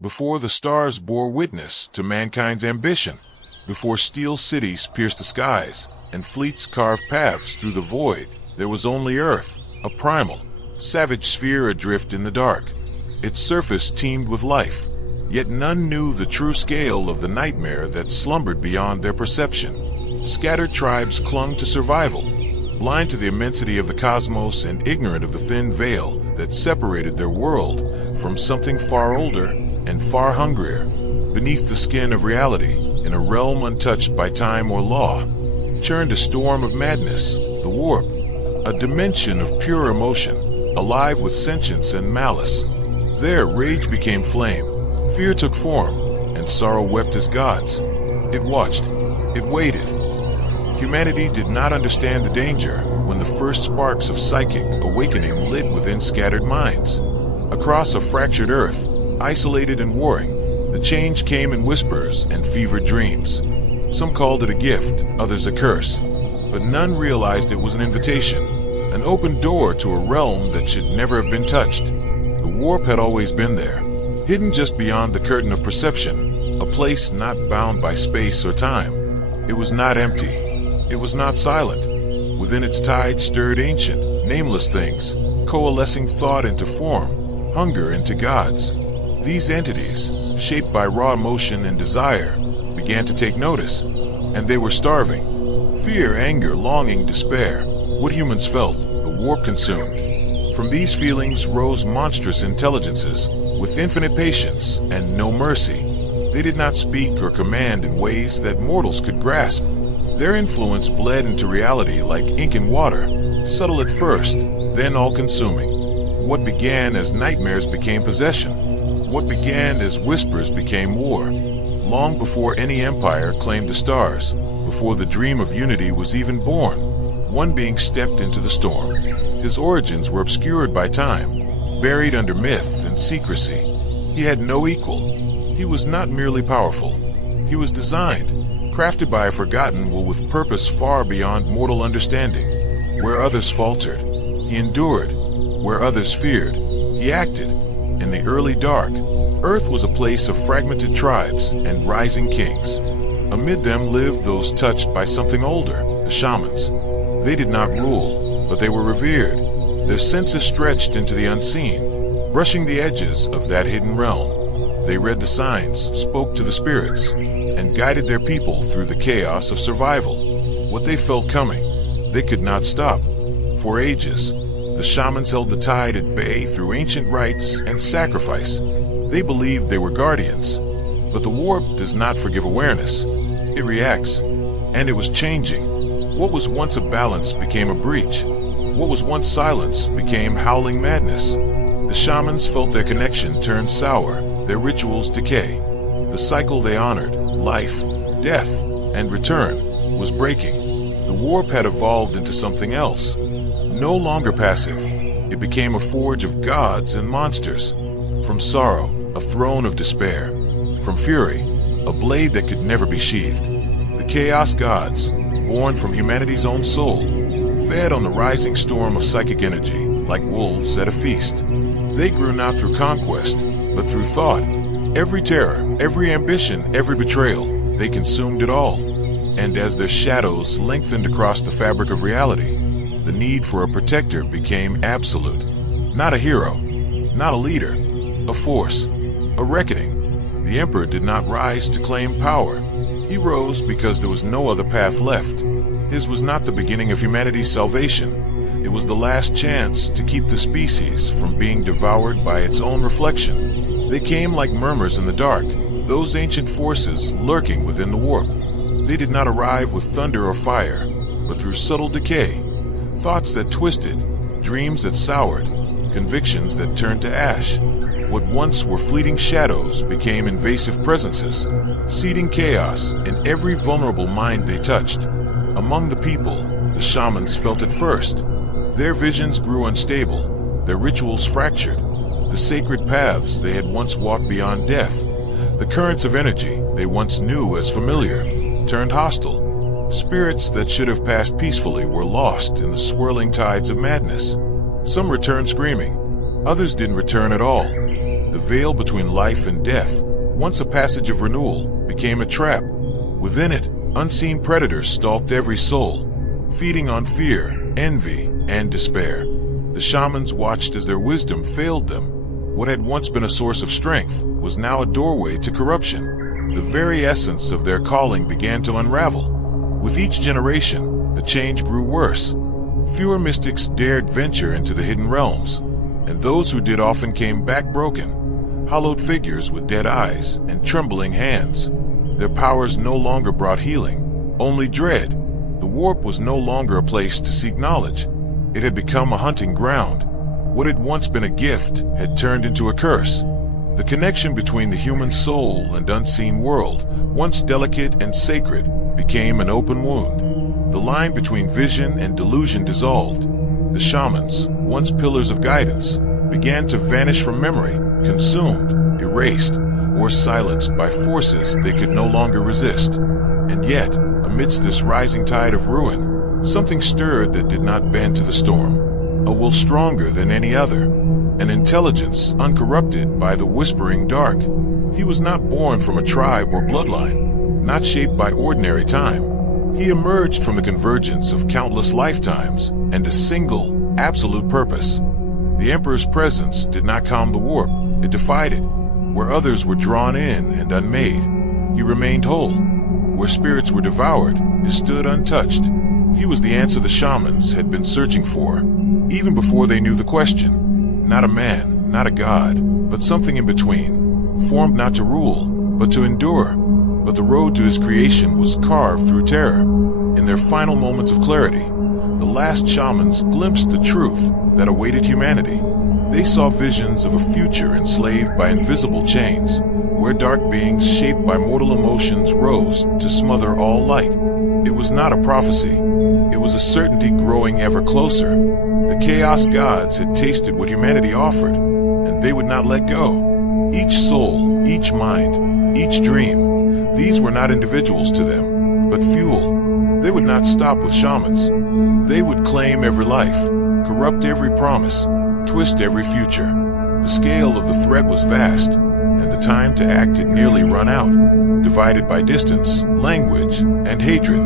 before the stars bore witness to mankind's ambition, before steel cities pierced the skies and fleets carved paths through the void, there was only Earth, a primal, savage sphere adrift in the dark. Its surface teemed with life, yet none knew the true scale of the nightmare that slumbered beyond their perception. Scattered tribes clung to survival, blind to the immensity of the cosmos and ignorant of the thin veil that separated their world from something far older and far hungrier. Beneath the skin of reality, in a realm untouched by time or law, churned a storm of madness, the warp, a dimension of pure emotion, alive with sentience and malice. There rage became flame, fear took form, and sorrow wept as gods. It watched, it waited. Humanity did not understand the danger when the first sparks of psychic awakening lit within scattered minds. Across a fractured earth, isolated and warring, the change came in whispers and fevered dreams. Some called it a gift, others a curse, but none realized it was an invitation, an open door to a realm that should never have been touched. The warp had always been there, hidden just beyond the curtain of perception, a place not bound by space or time. It was not empty. It was not silent. Within its tide stirred ancient, nameless things, coalescing thought into form, hunger into gods. These entities, shaped by raw emotion and desire, began to take notice, and they were starving. Fear, anger, longing, despair, what humans felt, the warp consumed. From these feelings rose monstrous intelligences, with infinite patience and no mercy. They did not speak or command in ways that mortals could grasp. Their influence bled into reality like ink in water, subtle at first, then all-consuming. What began as nightmares became possession. What began as whispers became war. Long before any empire claimed the stars, before the dream of unity was even born, one being stepped into the storm. His origins were obscured by time, buried under myth and secrecy. He had no equal. He was not merely powerful. He was designed, crafted by a forgotten will with purpose far beyond mortal understanding. Where others faltered, he endured. Where others feared, he acted. In the early dark, Earth was a place of fragmented tribes and rising kings. Amid them lived those touched by something older, the shamans. They did not rule, but they were revered. Their senses stretched into the unseen, brushing the edges of that hidden realm. They read the signs, spoke to the spirits, and guided their people through the chaos of survival. What they felt coming, they could not stop. For ages, the shamans held the tide at bay through ancient rites and sacrifice. They believed they were guardians. But the warp does not forgive awareness. It reacts, and it was changing. What was once a balance became a breach. What was once silence became howling madness. The shamans felt their connection turn sour, their rituals decay. The cycle they honored, life, death, and return, was breaking. The warp had evolved into something else. No longer passive, it became a forge of gods and monsters. From sorrow, a throne of despair. From fury, a blade that could never be sheathed. The chaos gods, born from humanity's own soul, fed on the rising storm of psychic energy, like wolves at a feast. They grew not through conquest, but through thought. Every terror, every ambition, every betrayal, they consumed it all. And as their shadows lengthened across the fabric of reality, the need for a protector became absolute. Not a hero, not a leader, a force, a reckoning. The Emperor did not rise to claim power. He rose because there was no other path left. His was not the beginning of humanity's salvation. It was the last chance to keep the species from being devoured by its own reflection. They came like murmurs in the dark, those ancient forces lurking within the warp. They did not arrive with thunder or fire, but through subtle decay. Thoughts that twisted, dreams that soured, convictions that turned to ash. What once were fleeting shadows became invasive presences, seeding chaos in every vulnerable mind they touched. Among the people, the shamans felt it first. Their visions grew unstable, their rituals fractured. The sacred paths they had once walked beyond death, the currents of energy they once knew as familiar, turned hostile. Spirits that should have passed peacefully were lost in the swirling tides of madness. Some returned screaming, others didn't return at all. The veil between life and death, once a passage of renewal, became a trap. Within it, unseen predators stalked every soul, feeding on fear, envy, and despair. The shamans watched as their wisdom failed them. What had once been a source of strength was now a doorway to corruption. The very essence of their calling began to unravel. With each generation, the change grew worse. Fewer mystics dared venture into the hidden realms, and those who did often came back broken, hollowed figures with dead eyes and trembling hands. Their powers no longer brought healing, only dread. The warp was no longer a place to seek knowledge. It had become a hunting ground. What had once been a gift had turned into a curse. The connection between the human soul and unseen world, once delicate and sacred, became an open wound. The line between vision and delusion dissolved. The shamans, once pillars of guidance, began to vanish from memory, consumed, erased, or silenced by forces they could no longer resist. And yet, amidst this rising tide of ruin, something stirred that did not bend to the storm. A will stronger than any other, an intelligence uncorrupted by the whispering dark. He was not born from a tribe or bloodline, not shaped by ordinary time. He emerged from the convergence of countless lifetimes and a single, absolute purpose. The Emperor's presence did not calm the warp, it defied it. Where others were drawn in and unmade, he remained whole. Where spirits were devoured, he stood untouched. He was the answer the shamans had been searching for, even before they knew the question. Not a man, not a god, but something in between, formed not to rule, but to endure. But the road to his creation was carved through terror. In their final moments of clarity, the last shamans glimpsed the truth that awaited humanity. They saw visions of a future enslaved by invisible chains, where dark beings shaped by mortal emotions rose to smother all light. It was not a prophecy. It was a certainty growing ever closer. The chaos gods had tasted what humanity offered, and they would not let go. Each soul, each mind, each dream, these were not individuals to them, but fuel. They would not stop with shamans. They would claim every life, corrupt every promise, twist every future. The scale of the threat was vast, and the time to act had nearly run out. Divided by distance, language, and hatred,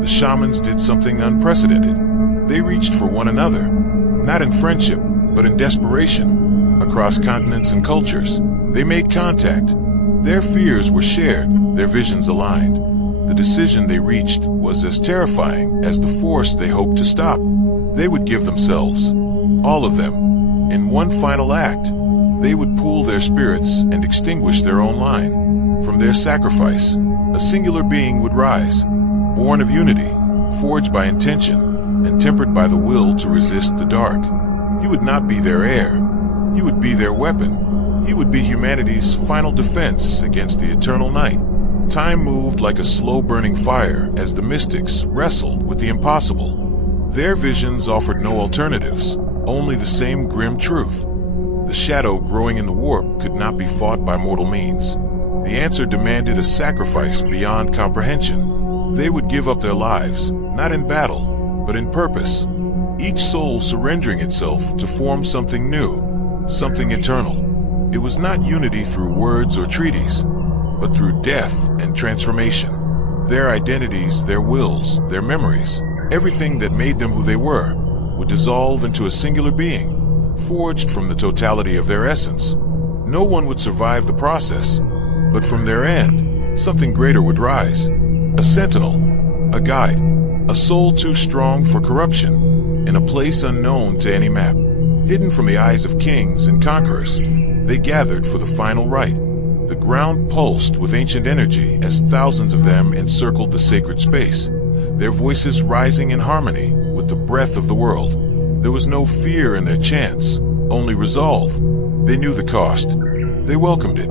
the shamans did something unprecedented. They reached for one another, not in friendship, but in desperation. Across continents and cultures, they made contact. Their fears were shared, their visions aligned. The decision they reached was as terrifying as the force they hoped to stop. They would give themselves, all of them. In one final act, they would pool their spirits and extinguish their own line. From their sacrifice, a singular being would rise, born of unity, forged by intention, and tempered by the will to resist the dark. He would not be their heir. He would be their weapon. He would be humanity's final defense against the eternal night. Time moved like a slow-burning fire as the mystics wrestled with the impossible. Their visions offered no alternatives, only the same grim truth. The shadow growing in the warp could not be fought by mortal means. The answer demanded a sacrifice beyond comprehension. They would give up their lives, not in battle, but in purpose. Each soul surrendering itself to form something new, something eternal. It was not unity through words or treaties, but through death and transformation. Their identities, their wills, their memories, everything that made them who they were, would dissolve into a singular being, forged from the totality of their essence. No one would survive the process, but from their end, something greater would rise. A sentinel, a guide, a soul too strong for corruption, in a place unknown to any map. Hidden from the eyes of kings and conquerors, they gathered for the final rite. The ground pulsed with ancient energy as thousands of them encircled the sacred space, their voices rising in harmony with the breath of the world. There was no fear in their chants, only resolve. They knew the cost. They welcomed it.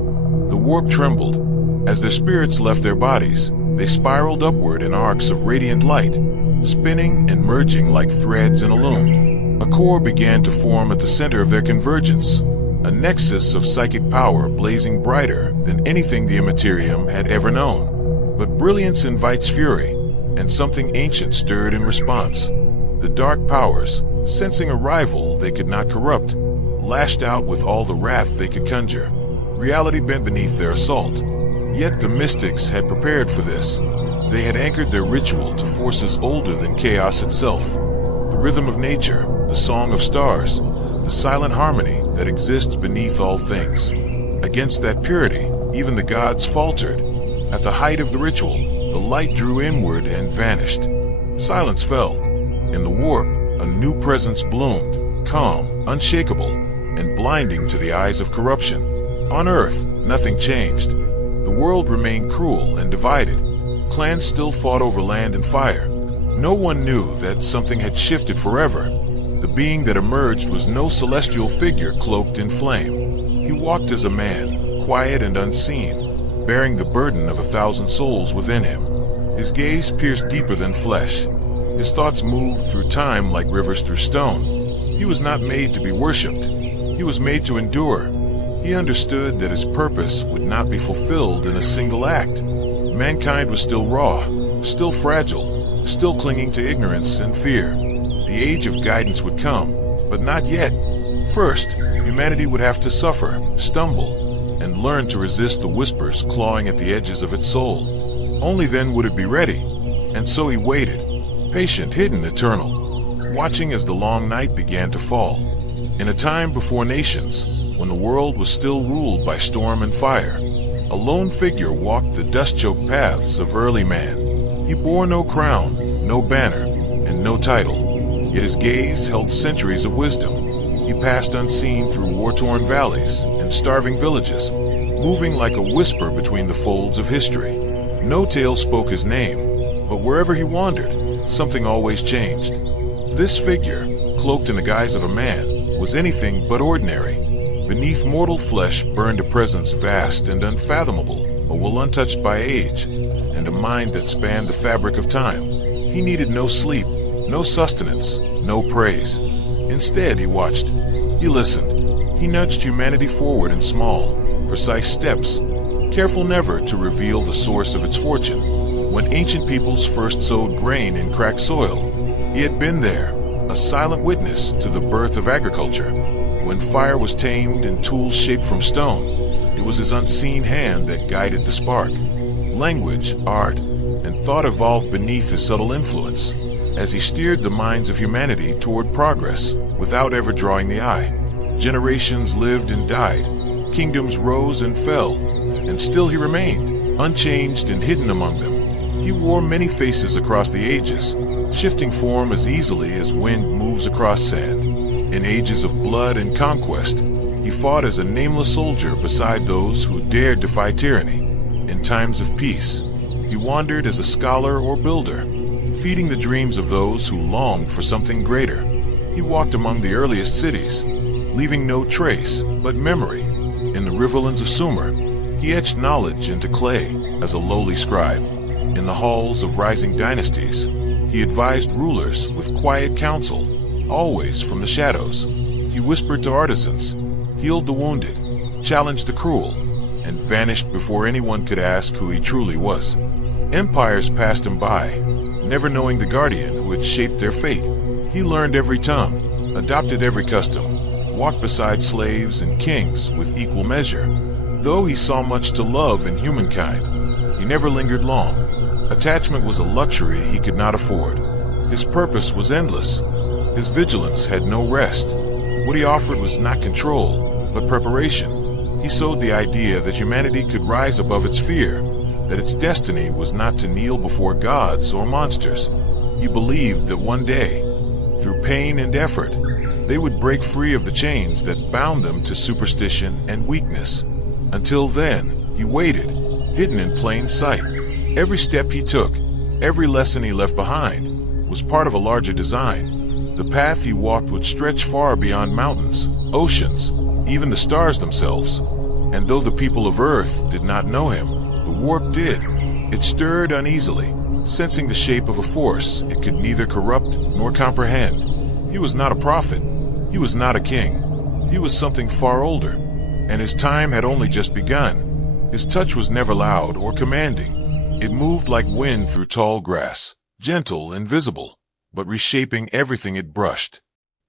The warp trembled. As their spirits left their bodies, they spiraled upward in arcs of radiant light, spinning and merging like threads in a loom. A core began to form at the center of their convergence, a nexus of psychic power blazing brighter than anything the Imperium had ever known. But brilliance invites fury, and something ancient stirred in response. The dark powers, sensing a rival they could not corrupt, lashed out with all the wrath they could conjure. Reality bent beneath their assault. Yet the mystics had prepared for this. They had anchored their ritual to forces older than chaos itself. The rhythm of nature, the song of stars, the silent harmony that exists beneath all things. Against that purity, even the gods faltered. At the height of the ritual, the light drew inward and vanished. Silence fell. In the warp, a new presence bloomed, calm, unshakable, and blinding to the eyes of corruption. On Earth, nothing changed. The world remained cruel and divided. Clans still fought over land and fire. No one knew that something had shifted forever. The being that emerged was no celestial figure cloaked in flame. He walked as a man, quiet and unseen, bearing the burden of 1,000 souls within him. His gaze pierced deeper than flesh. His thoughts moved through time like rivers through stone. He was not made to be worshipped. He was made to endure. He understood that his purpose would not be fulfilled in a single act. Mankind was still raw, still fragile, still clinging to ignorance and fear. The age of guidance would come, but not yet. First, humanity would have to suffer, stumble, and learn to resist the whispers clawing at the edges of its soul. Only then would it be ready. And so he waited, patient, hidden, eternal, watching as the long night began to fall. In a time before nations, when the world was still ruled by storm and fire, a lone figure walked the dust-choked paths of early man. He bore no crown, no banner, and no title, yet his gaze held centuries of wisdom. He passed unseen through war-torn valleys and starving villages, moving like a whisper between the folds of history. No tale spoke his name, but wherever he wandered, something always changed. This figure, cloaked in the guise of a man, was anything but ordinary. Beneath mortal flesh burned a presence vast and unfathomable, a will untouched by age, and a mind that spanned the fabric of time. He needed no sleep, no sustenance, no praise. Instead, he watched. He listened. He nudged humanity forward in small, precise steps, careful never to reveal the source of its fortune. When ancient peoples first sowed grain in cracked soil, he had been there, a silent witness to the birth of agriculture. When fire was tamed and tools shaped from stone, it was his unseen hand that guided the spark. Language, art, and thought evolved beneath his subtle influence, as he steered the minds of humanity toward progress without ever drawing the eye. Generations lived and died, kingdoms rose and fell, and still he remained, unchanged and hidden among them. He wore many faces across the ages, shifting form as easily as wind moves across sand. In ages of blood and conquest, he fought as a nameless soldier beside those who dared defy tyranny. In times of peace, he wandered as a scholar or builder, feeding the dreams of those who longed for something greater. He walked among the earliest cities, leaving no trace but memory. In the riverlands of Sumer, he etched knowledge into clay as a lowly scribe. In the halls of rising dynasties, he advised rulers with quiet counsel, always from the shadows. He whispered to artisans, healed the wounded, challenged the cruel, and vanished before anyone could ask who he truly was. Empires passed him by, never knowing the guardian who had shaped their fate. He learned every tongue, adopted every custom, walked beside slaves and kings with equal measure. Though he saw much to love in humankind, he never lingered long. Attachment was a luxury he could not afford. His purpose was endless. His vigilance had no rest. What he offered was not control, but preparation. He sowed the idea that humanity could rise above its fear, that its destiny was not to kneel before gods or monsters. He believed that one day, through pain and effort, they would break free of the chains that bound them to superstition and weakness. Until then, he waited, hidden in plain sight. Every step he took, every lesson he left behind, was part of a larger design. The path he walked would stretch far beyond mountains, oceans, even the stars themselves. And though the people of Earth did not know him, the warp did. It stirred uneasily, sensing the shape of a force it could neither corrupt nor comprehend. He was not a prophet. He was not a king. He was something far older, and his time had only just begun. His touch was never loud or commanding. It moved like wind through tall grass, gentle and visible, but reshaping everything it brushed.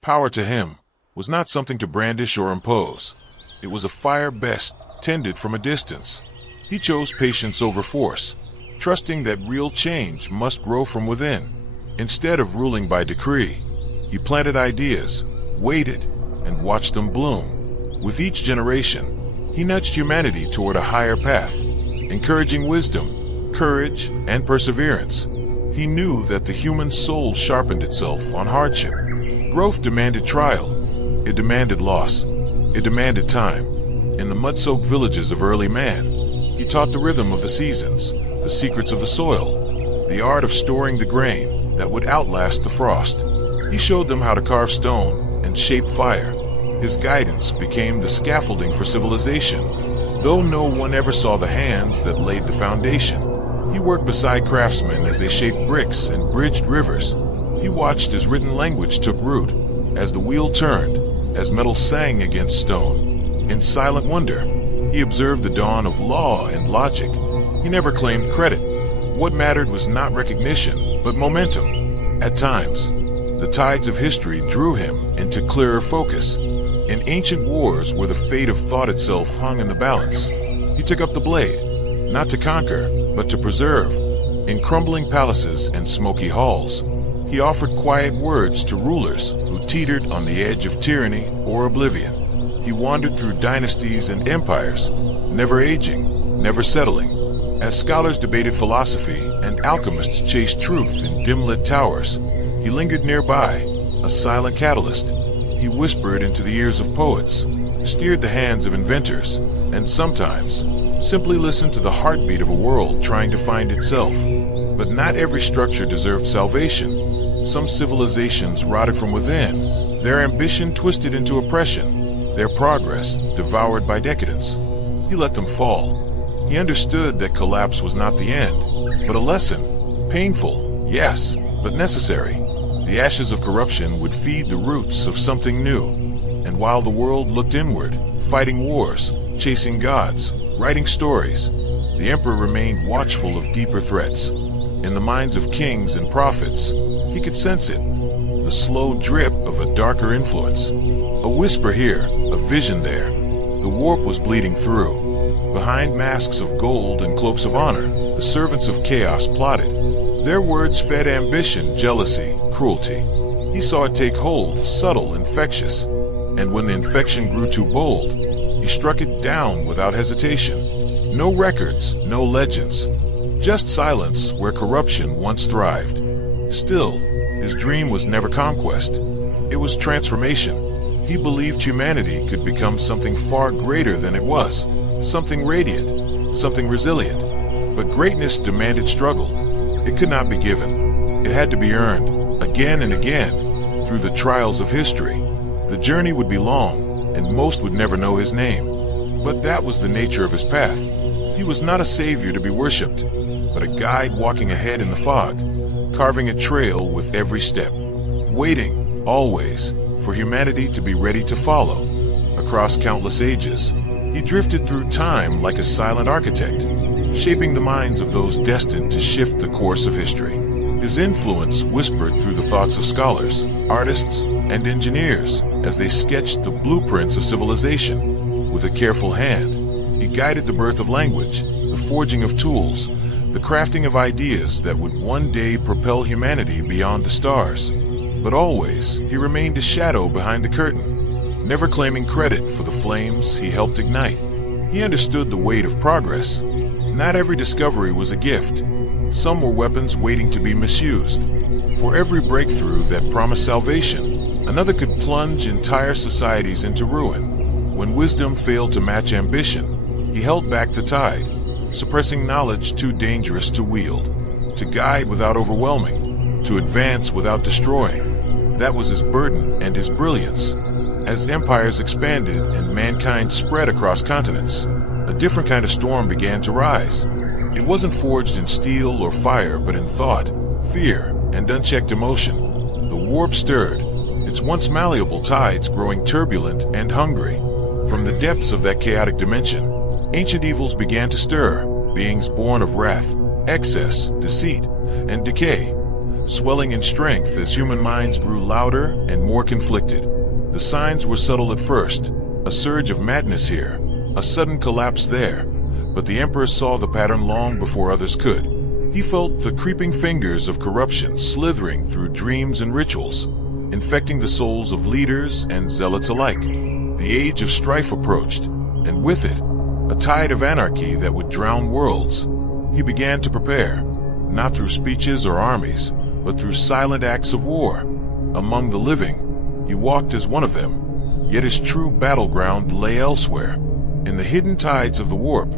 Power to him was not something to brandish or impose. It was a fire best tended from a distance. He chose patience over force, trusting that real change must grow from within. Instead of ruling by decree, he planted ideas, waited, and watched them bloom. With each generation, he nudged humanity toward a higher path, encouraging wisdom, courage, and perseverance. He knew that the human soul sharpened itself on hardship. Growth demanded trial. It demanded loss. It demanded time. In the mud-soaked villages of early man, he taught the rhythm of the seasons, the secrets of the soil, the art of storing the grain that would outlast the frost. He showed them how to carve stone and shape fire. His guidance became the scaffolding for civilization, though no one ever saw the hands that laid the foundation. He worked beside craftsmen as they shaped bricks and bridged rivers. He watched as written language took root, as the wheel turned, as metal sang against stone. In silent wonder, he observed the dawn of law and logic. He never claimed credit. What mattered was not recognition, but momentum. At times, the tides of history drew him into clearer focus. In ancient wars where the fate of thought itself hung in the balance, he took up the blade, not to conquer, but to preserve. In crumbling palaces and smoky halls, he offered quiet words to rulers who teetered on the edge of tyranny or oblivion. He wandered through dynasties and empires, never aging, never settling. As scholars debated philosophy and alchemists chased truth in dim-lit towers, he lingered nearby, a silent catalyst. He whispered into the ears of poets, steered the hands of inventors, and sometimes simply listened to the heartbeat of a world trying to find itself. But not every structure deserved salvation. Some civilizations rotted from within, their ambition twisted into oppression, their progress devoured by decadence. He let them fall. He understood that collapse was not the end, but a lesson. Painful, yes, but necessary. The ashes of corruption would feed the roots of something new. And while the world looked inward, fighting wars, chasing gods, writing stories, the emperor remained watchful of deeper threats. In the minds of kings and prophets, he could sense it, the slow drip of a darker influence. A whisper here, a vision there. The warp was bleeding through. Behind masks of gold and cloaks of honor, the servants of chaos plotted. Their words fed ambition, jealousy, cruelty. He saw it take hold, subtle, infectious. And when the infection grew too bold, he struck it down without hesitation. No records, no legends, just silence where corruption once thrived. Still, his dream was never conquest. It was transformation. He believed humanity could become something far greater than it was, something radiant, something resilient. But greatness demanded struggle. It could not be given. It had to be earned, again and again, through the trials of history. The journey would be long, and most would never know his name. But that was the nature of his path. He was not a savior to be worshipped, but a guide walking ahead in the fog, carving a trail with every step, waiting, always, for humanity to be ready to follow. Across countless ages, he drifted through time like a silent architect, shaping the minds of those destined to shift the course of history. His influence whispered through the thoughts of scholars, artists, and engineers as they sketched the blueprints of civilization. With a careful hand, he guided the birth of language, the forging of tools, the crafting of ideas that would one day propel humanity beyond the stars. But always, he remained a shadow behind the curtain, never claiming credit for the flames he helped ignite. He understood the weight of progress. Not every discovery was a gift. Some were weapons waiting to be misused. For every breakthrough that promised salvation, another could plunge entire societies into ruin. When wisdom failed to match ambition, he held back the tide, suppressing knowledge too dangerous to wield, to guide without overwhelming, to advance without destroying. That was his burden and his brilliance. As empires expanded and mankind spread across continents, a different kind of storm began to rise. It wasn't forged in steel or fire, but in thought, fear, and unchecked emotion. The warp stirred, its once malleable tides growing turbulent and hungry. From the depths of that chaotic dimension, ancient evils began to stir, beings born of wrath, excess, deceit, and decay, swelling in strength as human minds grew louder and more conflicted. The signs were subtle at first, a surge of madness here, a sudden collapse there, but the Emperor saw the pattern long before others could. He felt the creeping fingers of corruption slithering through dreams and rituals, infecting the souls of leaders and zealots alike. The age of strife approached, and with it, a tide of anarchy that would drown worlds. He began to prepare, not through speeches or armies, but through silent acts of war. Among the living, he walked as one of them, yet his true battleground lay elsewhere. In the hidden tides of the warp,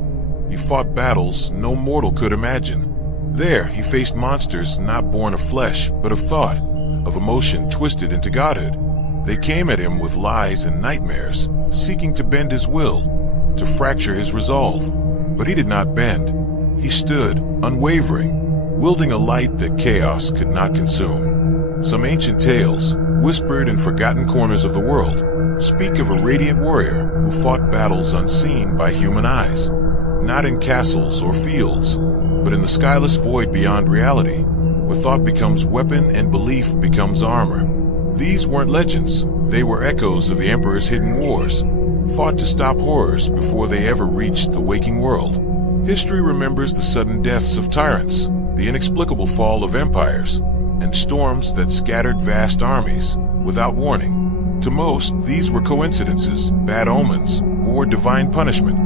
he fought battles no mortal could imagine. There, he faced monsters not born of flesh, but of thought, of emotion twisted into godhood. They came at him with lies and nightmares, seeking to bend his will, to fracture his resolve. But he did not bend. He stood, unwavering, wielding a light that chaos could not consume. Some ancient tales, whispered in forgotten corners of the world, speak of a radiant warrior who fought battles unseen by human eyes, not in castles or fields, but in the skyless void beyond reality, where thought becomes weapon and belief becomes armor. These weren't legends, they were echoes of the Emperor's hidden wars, fought to stop horrors before they ever reached the waking world. History remembers the sudden deaths of tyrants, the inexplicable fall of empires, and storms that scattered vast armies without warning. To most, these were coincidences, bad omens, or divine punishment.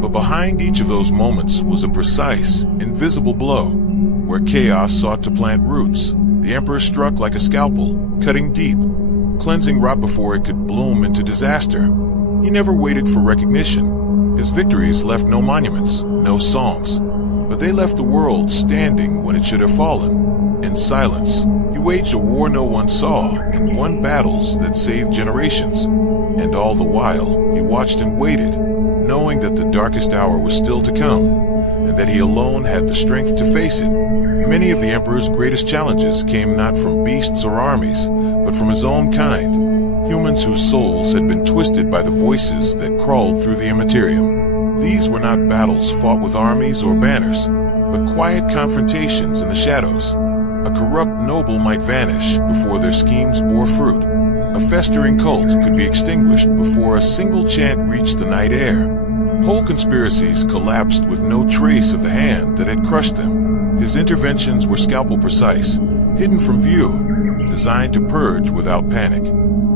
But behind each of those moments was a precise, invisible blow. Where chaos sought to plant roots, the Emperor struck like a scalpel, cutting deep, cleansing rot before it could bloom into disaster. He never waited for recognition. His victories left no monuments, no songs, but they left the world standing when it should have fallen. In silence, he waged a war no one saw and won battles that saved generations. And all the while, he watched and waited, knowing that the darkest hour was still to come, and that he alone had the strength to face it. Many of the Emperor's greatest challenges came not from beasts or armies, but from his own kind, humans whose souls had been twisted by the voices that crawled through the Imperium. These were not battles fought with armies or banners, but quiet confrontations in the shadows. A corrupt noble might vanish before their schemes bore fruit. A festering cult could be extinguished before a single chant reached the night air. Whole conspiracies collapsed with no trace of the hand that had crushed them. His interventions were scalpel precise, hidden from view, designed to purge without panic.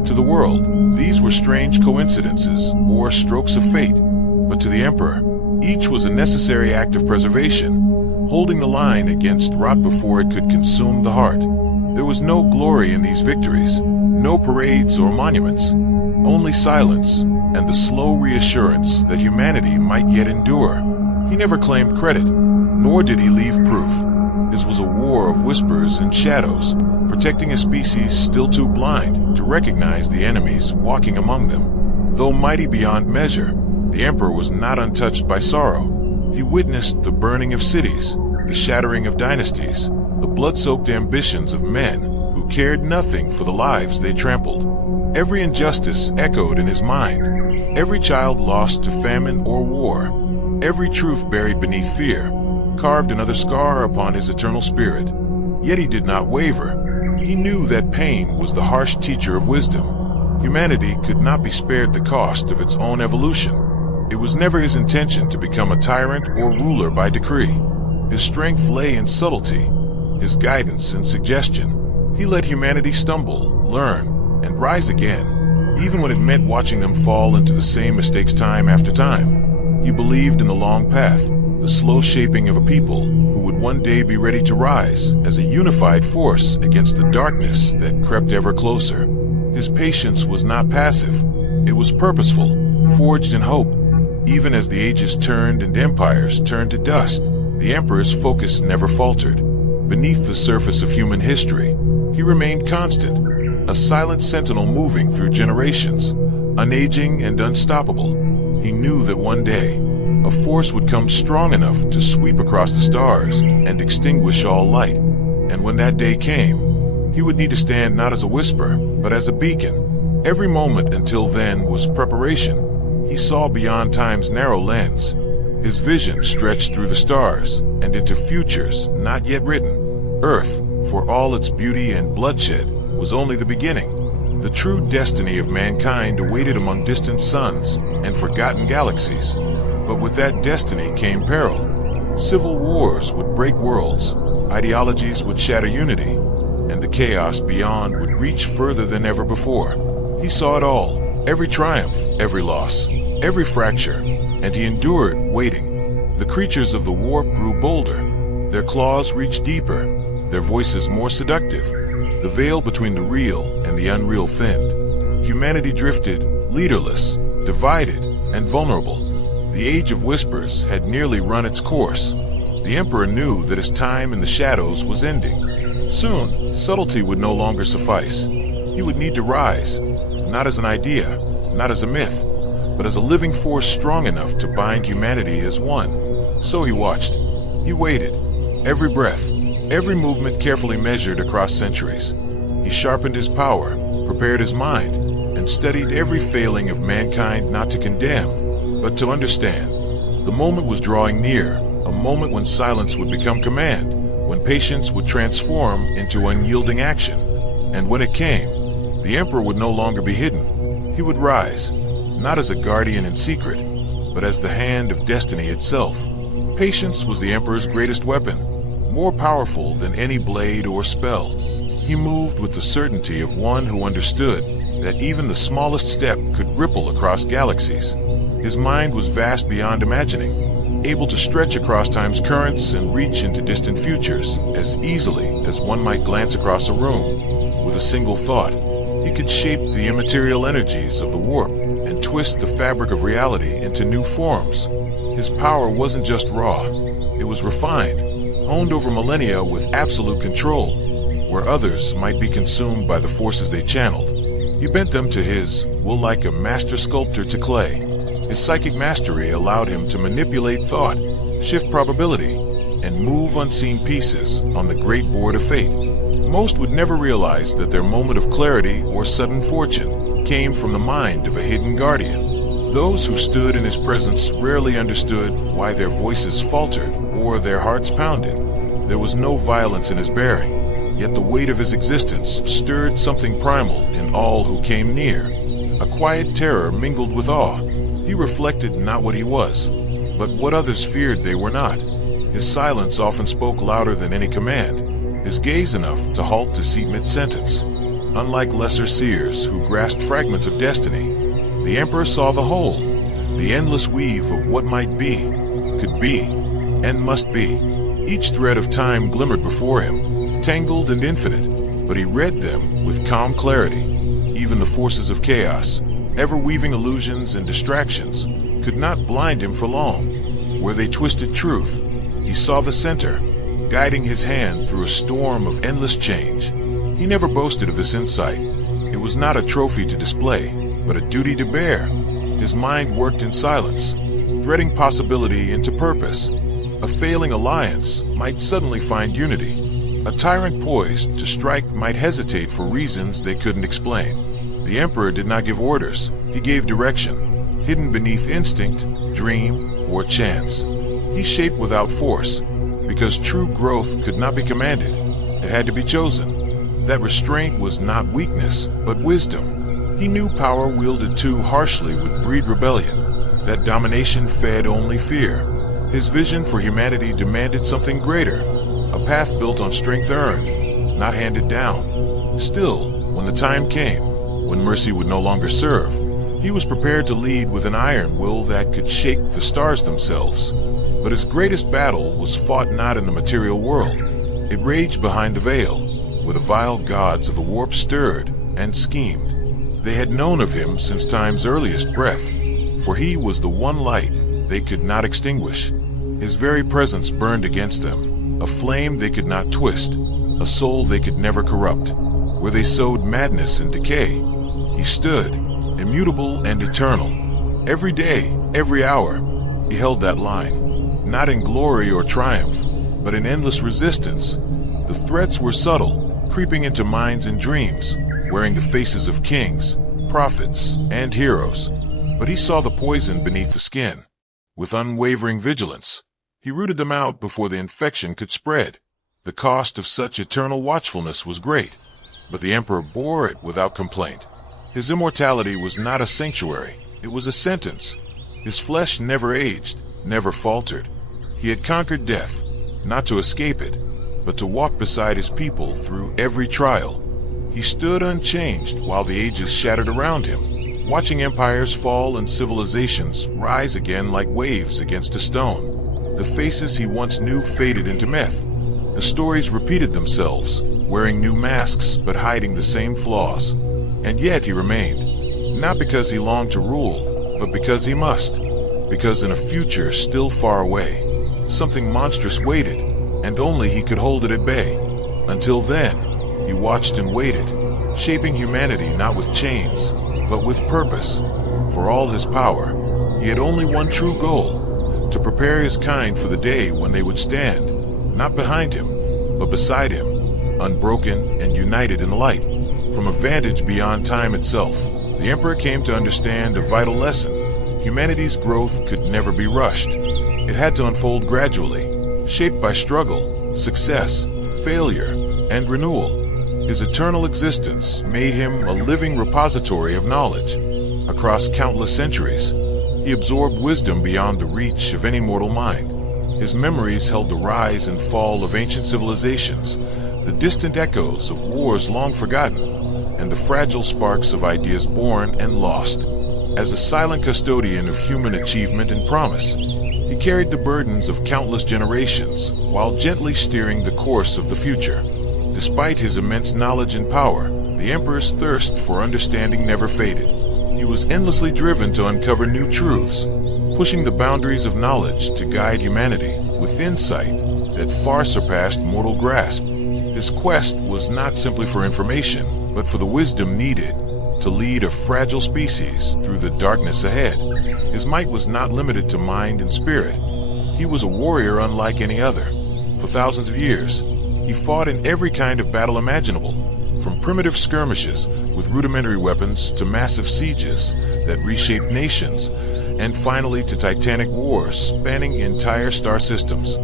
To the world, these were strange coincidences or strokes of fate, but to the Emperor, each was a necessary act of preservation, holding the line against rot before it could consume the heart. There was no glory in these victories, no parades or monuments, only silence and the slow reassurance that humanity might yet endure. He never claimed credit, nor did he leave proof. His was a war of whispers and shadows, protecting a species still too blind to recognize the enemies walking among them. Though mighty beyond measure, the Emperor was not untouched by sorrow. He witnessed the burning of cities, the shattering of dynasties, the blood-soaked ambitions of men who cared nothing for the lives they trampled. Every injustice echoed in his mind, every child lost to famine or war, every truth buried beneath fear, carved another scar upon his eternal spirit. Yet he did not waver. He knew that pain was the harsh teacher of wisdom. Humanity could not be spared the cost of its own evolution. It was never his intention to become a tyrant or ruler by decree. His strength lay in subtlety, his guidance in suggestion. He let humanity stumble, learn, and rise again, even when it meant watching them fall into the same mistakes time after time. He believed in the long path, the slow shaping of a people who would one day be ready to rise as a unified force against the darkness that crept ever closer. His patience was not passive. It was purposeful, forged in hope. Even as the ages turned and empires turned to dust, the Emperor's focus never faltered. Beneath the surface of human history, he remained constant, a silent sentinel moving through generations, unaging and unstoppable. He knew that one day, a force would come strong enough to sweep across the stars and extinguish all light. And when that day came, he would need to stand not as a whisper, but as a beacon. Every moment until then was preparation. He saw beyond time's narrow lens. His vision stretched through the stars and into futures not yet written. Earth, for all its beauty and bloodshed, was only the beginning. The true destiny of mankind awaited among distant suns and forgotten galaxies. But with that destiny came peril. Civil wars would break worlds, ideologies would shatter unity, and the chaos beyond would reach further than ever before. He saw it all, every triumph, every loss, every fracture, and he endured, waiting. The creatures of the warp grew bolder. Their claws reached deeper, their voices more seductive. The veil between the real and the unreal thinned. Humanity drifted, leaderless, divided, and vulnerable. The Age of Whispers had nearly run its course. The Emperor knew that his time in the shadows was ending. Soon, subtlety would no longer suffice. He would need to rise, not as an idea, not as a myth, but as a living force strong enough to bind humanity as one. So he watched. He waited. Every breath, every movement carefully measured across centuries. He sharpened his power, prepared his mind, and studied every failing of mankind not to condemn, but to understand. The moment was drawing near, a moment when silence would become command, when patience would transform into unyielding action. And when it came, the Emperor would no longer be hidden. He would rise, not as a guardian in secret, but as the hand of destiny itself. Patience was the Emperor's greatest weapon, more powerful than any blade or spell. He moved with the certainty of one who understood that even the smallest step could ripple across galaxies. His mind was vast beyond imagining, able to stretch across time's currents and reach into distant futures as easily as one might glance across a room. With a single thought, he could shape the immaterial energies of the warp and twist the fabric of reality into new forms. His power wasn't just raw, it was refined, honed over millennia with absolute control, where others might be consumed by the forces they channeled. He bent them to his will like a master sculptor to clay. His psychic mastery allowed him to manipulate thought, shift probability, and move unseen pieces on the great board of fate. Most would never realize that their moment of clarity or sudden fortune came from the mind of a hidden guardian. Those who stood in his presence rarely understood why their voices faltered or their hearts pounded. There was no violence in his bearing, yet the weight of his existence stirred something primal in all who came near. A quiet terror mingled with awe. He reflected not what he was, but what others feared they were not. His silence often spoke louder than any command, his gaze enough to halt deceit mid-sentence. Unlike lesser seers who grasped fragments of destiny, the Emperor saw the whole, the endless weave of what might be, could be, and must be. Each thread of time glimmered before him, tangled and infinite, but he read them with calm clarity. Even the forces of chaos, ever-weaving illusions and distractions, could not blind him for long. Where they twisted truth, he saw the center, guiding his hand through a storm of endless change. He never boasted of this insight. It was not a trophy to display, but a duty to bear. His mind worked in silence, threading possibility into purpose. A failing alliance might suddenly find unity. A tyrant poised to strike might hesitate for reasons they couldn't explain. The Emperor did not give orders, he gave direction, hidden beneath instinct, dream, or chance. He shaped without force, because true growth could not be commanded, it had to be chosen. That restraint was not weakness, but wisdom. He knew power wielded too harshly would breed rebellion, that domination fed only fear. His vision for humanity demanded something greater, a path built on strength earned, not handed down. Still, when the time came, when mercy would no longer serve, he was prepared to lead with an iron will that could shake the stars themselves. But his greatest battle was fought not in the material world. It raged behind the veil, where the vile gods of the warp stirred and schemed. They had known of him since time's earliest breath, for he was the one light they could not extinguish. His very presence burned against them, a flame they could not twist, a soul they could never corrupt. Where they sowed madness and decay, he stood, immutable and eternal. Every day, every hour, he held that line, not in glory or triumph, but in endless resistance. The threats were subtle, creeping into minds and dreams, wearing the faces of kings, prophets, and heroes. But he saw the poison beneath the skin. With unwavering vigilance, he rooted them out before the infection could spread. The cost of such eternal watchfulness was great. but the Emperor bore it without complaint. His immortality was not a sanctuary, it was a sentence. His flesh never aged, never faltered. He had conquered death, not to escape it, but to walk beside his people through every trial. He stood unchanged while the ages shattered around him, watching empires fall and civilizations rise again like waves against a stone. The faces he once knew faded into myth. The stories repeated themselves, wearing new masks but hiding the same flaws. And yet he remained, not because he longed to rule, but because he must. Because in a future still far away, something monstrous waited, and only he could hold it at bay. Until then, he watched and waited, shaping humanity not with chains, but with purpose. For all his power, he had only one true goal: to prepare his kind for the day when they would stand, not behind him, but beside him, unbroken and united in light. From a vantage beyond time itself, the Emperor came to understand a vital lesson. Humanity's growth could never be rushed. It had to unfold gradually, shaped by struggle, success, failure, and renewal. His eternal existence made him a living repository of knowledge. Across countless centuries, he absorbed wisdom beyond the reach of any mortal mind. His memories held the rise and fall of ancient civilizations, the distant echoes of wars long forgotten, and the fragile sparks of ideas born and lost. As a silent custodian of human achievement and promise, he carried the burdens of countless generations while gently steering the course of the future. Despite his immense knowledge and power, the Emperor's thirst for understanding never faded. He was endlessly driven to uncover new truths, pushing the boundaries of knowledge to guide humanity with insight that far surpassed mortal grasp. His quest was not simply for information, but for the wisdom needed to lead a fragile species through the darkness ahead. His might was not limited to mind and spirit. He was a warrior unlike any other. For thousands of years, he fought in every kind of battle imaginable, from primitive skirmishes with rudimentary weapons to massive sieges that reshaped nations, and finally to titanic wars spanning entire star systems.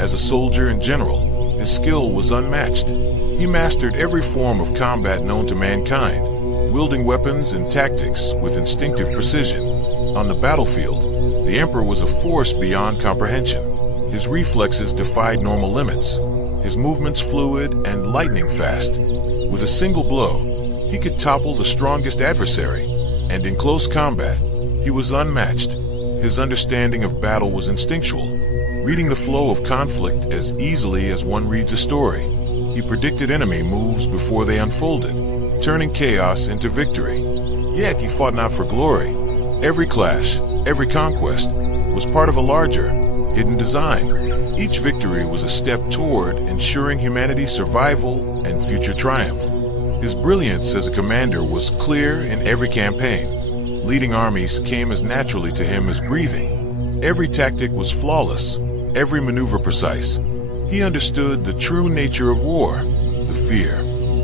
As a soldier and general, his skill was unmatched. He mastered every form of combat known to mankind, wielding weapons and tactics with instinctive precision. On the battlefield, the Emperor was a force beyond comprehension. His reflexes defied normal limits, his movements fluid and lightning fast. With a single blow, he could topple the strongest adversary, and in close combat, he was unmatched. His understanding of battle was instinctual, reading the flow of conflict as easily as one reads a story. He predicted enemy moves before they unfolded, turning chaos into victory. Yet he fought not for glory. Every clash, every conquest, was part of a larger, hidden design. Each victory was a step toward ensuring humanity's survival and future triumph. His brilliance as a commander was clear in every campaign. Leading armies came as naturally to him as breathing. Every tactic was flawless, every maneuver precise. He understood the true nature of war, the fear,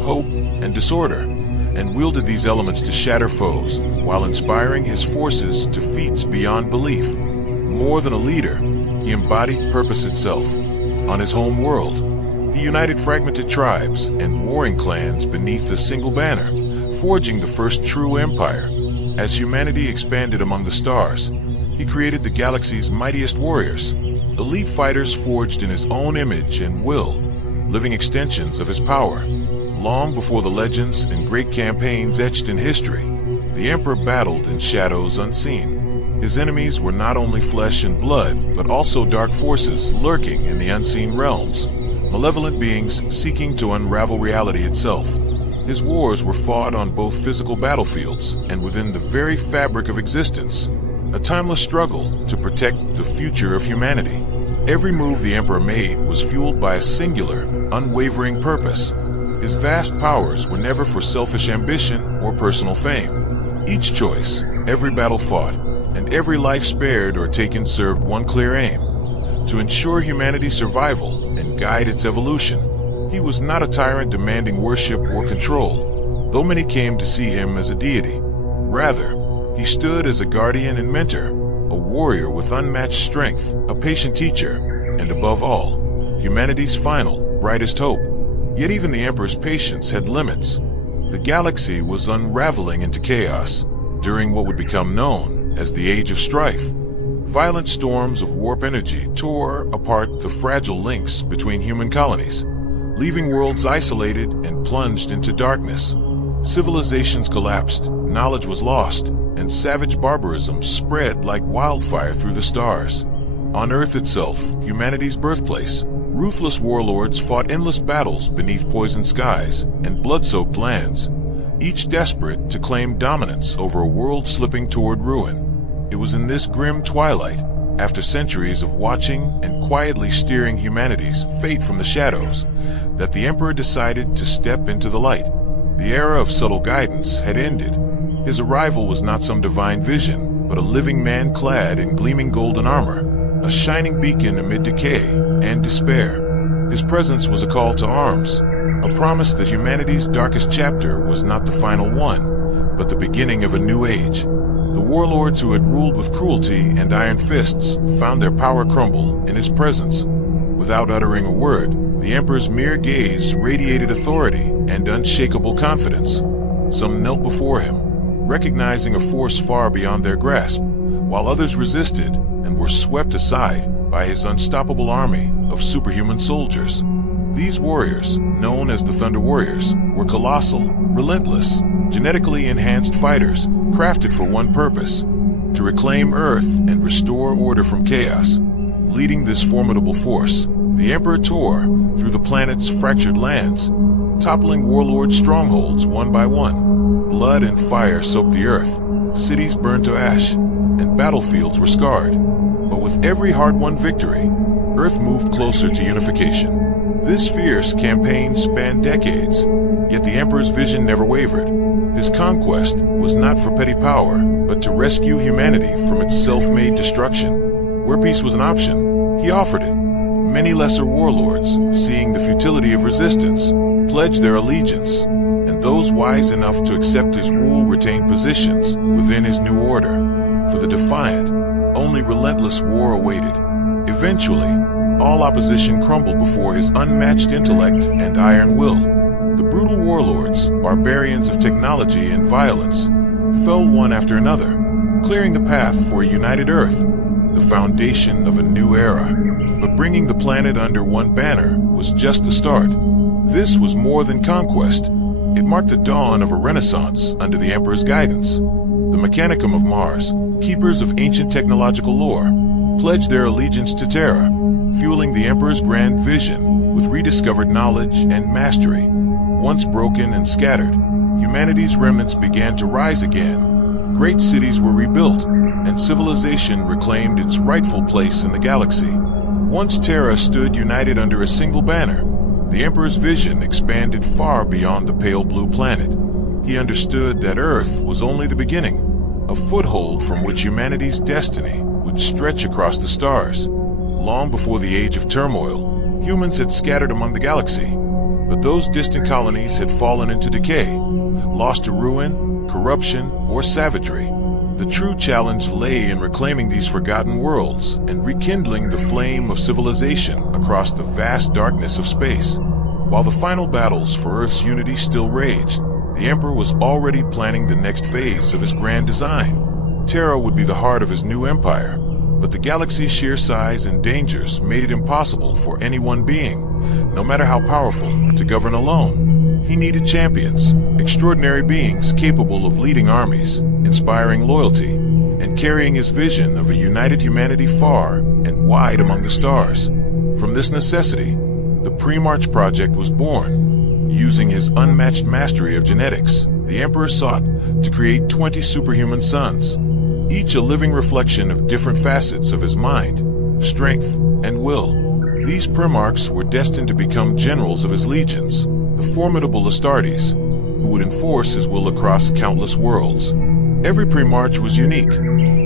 hope, and disorder, and wielded these elements to shatter foes while inspiring his forces to feats beyond belief. More than a leader, he embodied purpose itself. On his home world, he united fragmented tribes and warring clans beneath a single banner, forging the first true empire. As humanity expanded among the stars, he created the galaxy's mightiest warriors, elite fighters forged in his own image and will, living extensions of his power. Long before the legends and great campaigns etched in history, the Emperor battled in shadows unseen. His enemies were not only flesh and blood, but also dark forces lurking in the unseen realms, malevolent beings seeking to unravel reality itself. His wars were fought on both physical battlefields and within the very fabric of existence, a timeless struggle to protect the future of humanity. Every move the Emperor made was fueled by a singular, unwavering purpose. His vast powers were never for selfish ambition or personal fame. Each choice, every battle fought, and every life spared or taken served one clear aim: to ensure humanity's survival and guide its evolution. He was not a tyrant demanding worship or control, though many came to see him as a deity. Rather, he stood as a guardian and mentor, a warrior with unmatched strength, a patient teacher, and above all, humanity's final, brightest hope. Yet even the Emperor's patience had limits. The galaxy was unraveling into chaos during what would become known as the Age of Strife. Violent storms of warp energy tore apart the fragile links between human colonies, leaving worlds isolated and plunged into darkness. Civilizations collapsed, knowledge was lost, and savage barbarism spread like wildfire through the stars. On Earth itself, humanity's birthplace, ruthless warlords fought endless battles beneath poisoned skies and blood-soaked lands, each desperate to claim dominance over a world slipping toward ruin. It was in this grim twilight, after centuries of watching and quietly steering humanity's fate from the shadows, that the Emperor decided to step into the light. The era of subtle guidance had ended. His arrival was not some divine vision, but a living man clad in gleaming golden armor, a shining beacon amid decay and despair. His presence was a call to arms, a promise that humanity's darkest chapter was not the final one, but the beginning of a new age. The warlords who had ruled with cruelty and iron fists found their power crumble in his presence. Without uttering a word, the Emperor's mere gaze radiated authority and unshakable confidence. Some knelt before him, recognizing a force far beyond their grasp, while others resisted and were swept aside by his unstoppable army of superhuman soldiers. These warriors, known as the Thunder Warriors, were colossal, relentless, genetically enhanced fighters crafted for one purpose: to reclaim Earth and restore order from chaos. Leading this formidable force, the Emperor tore through the planet's fractured lands, toppling warlord strongholds one by one. Blood and fire soaked the Earth, cities burned to ash, and battlefields were scarred. But with every hard-won victory, Earth moved closer to unification. This fierce campaign spanned decades, yet the Emperor's vision never wavered. His conquest was not for petty power, but to rescue humanity from its self-made destruction. Where peace was an option, he offered it. Many lesser warlords, seeing the futility of resistance, pledged their allegiance, and those wise enough to accept his rule retained positions within his new order. For the defiant, only relentless war awaited. Eventually, all opposition crumbled before his unmatched intellect and iron will. The brutal warlords, barbarians of technology and violence, fell one after another, clearing the path for a united Earth, the foundation of a new era. But bringing the planet under one banner was just the start. This was more than conquest. It marked the dawn of a renaissance under the Emperor's guidance. The Mechanicum of Mars, keepers of ancient technological lore, pledged their allegiance to Terra, fueling the Emperor's grand vision with rediscovered knowledge and mastery. Once broken and scattered, humanity's remnants began to rise again. Great cities were rebuilt, and civilization reclaimed its rightful place in the galaxy. Once Terra stood united under a single banner, the Emperor's vision expanded far beyond the pale blue planet. He understood that Earth was only the beginning, a foothold from which humanity's destiny would stretch across the stars. Long before the Age of Turmoil, humans had scattered among the galaxy, but those distant colonies had fallen into decay, lost to ruin, corruption, or savagery. The true challenge lay in reclaiming these forgotten worlds and rekindling the flame of civilization across the vast darkness of space. While the final battles for Earth's unity still raged, the Emperor was already planning the next phase of his grand design. Terra would be the heart of his new empire, but the galaxy's sheer size and dangers made it impossible for any one being, no matter how powerful, to govern alone. He needed champions, extraordinary beings capable of leading armies, inspiring loyalty, and carrying his vision of a united humanity far and wide among the stars. From this necessity, the Pre-March Project was born. Using his unmatched mastery of genetics, the Emperor sought to create 20 superhuman sons, each a living reflection of different facets of his mind, strength, and will. These Primarchs were destined to become generals of his legions, the formidable Astartes, who would enforce his will across countless worlds. Every Primarch was unique.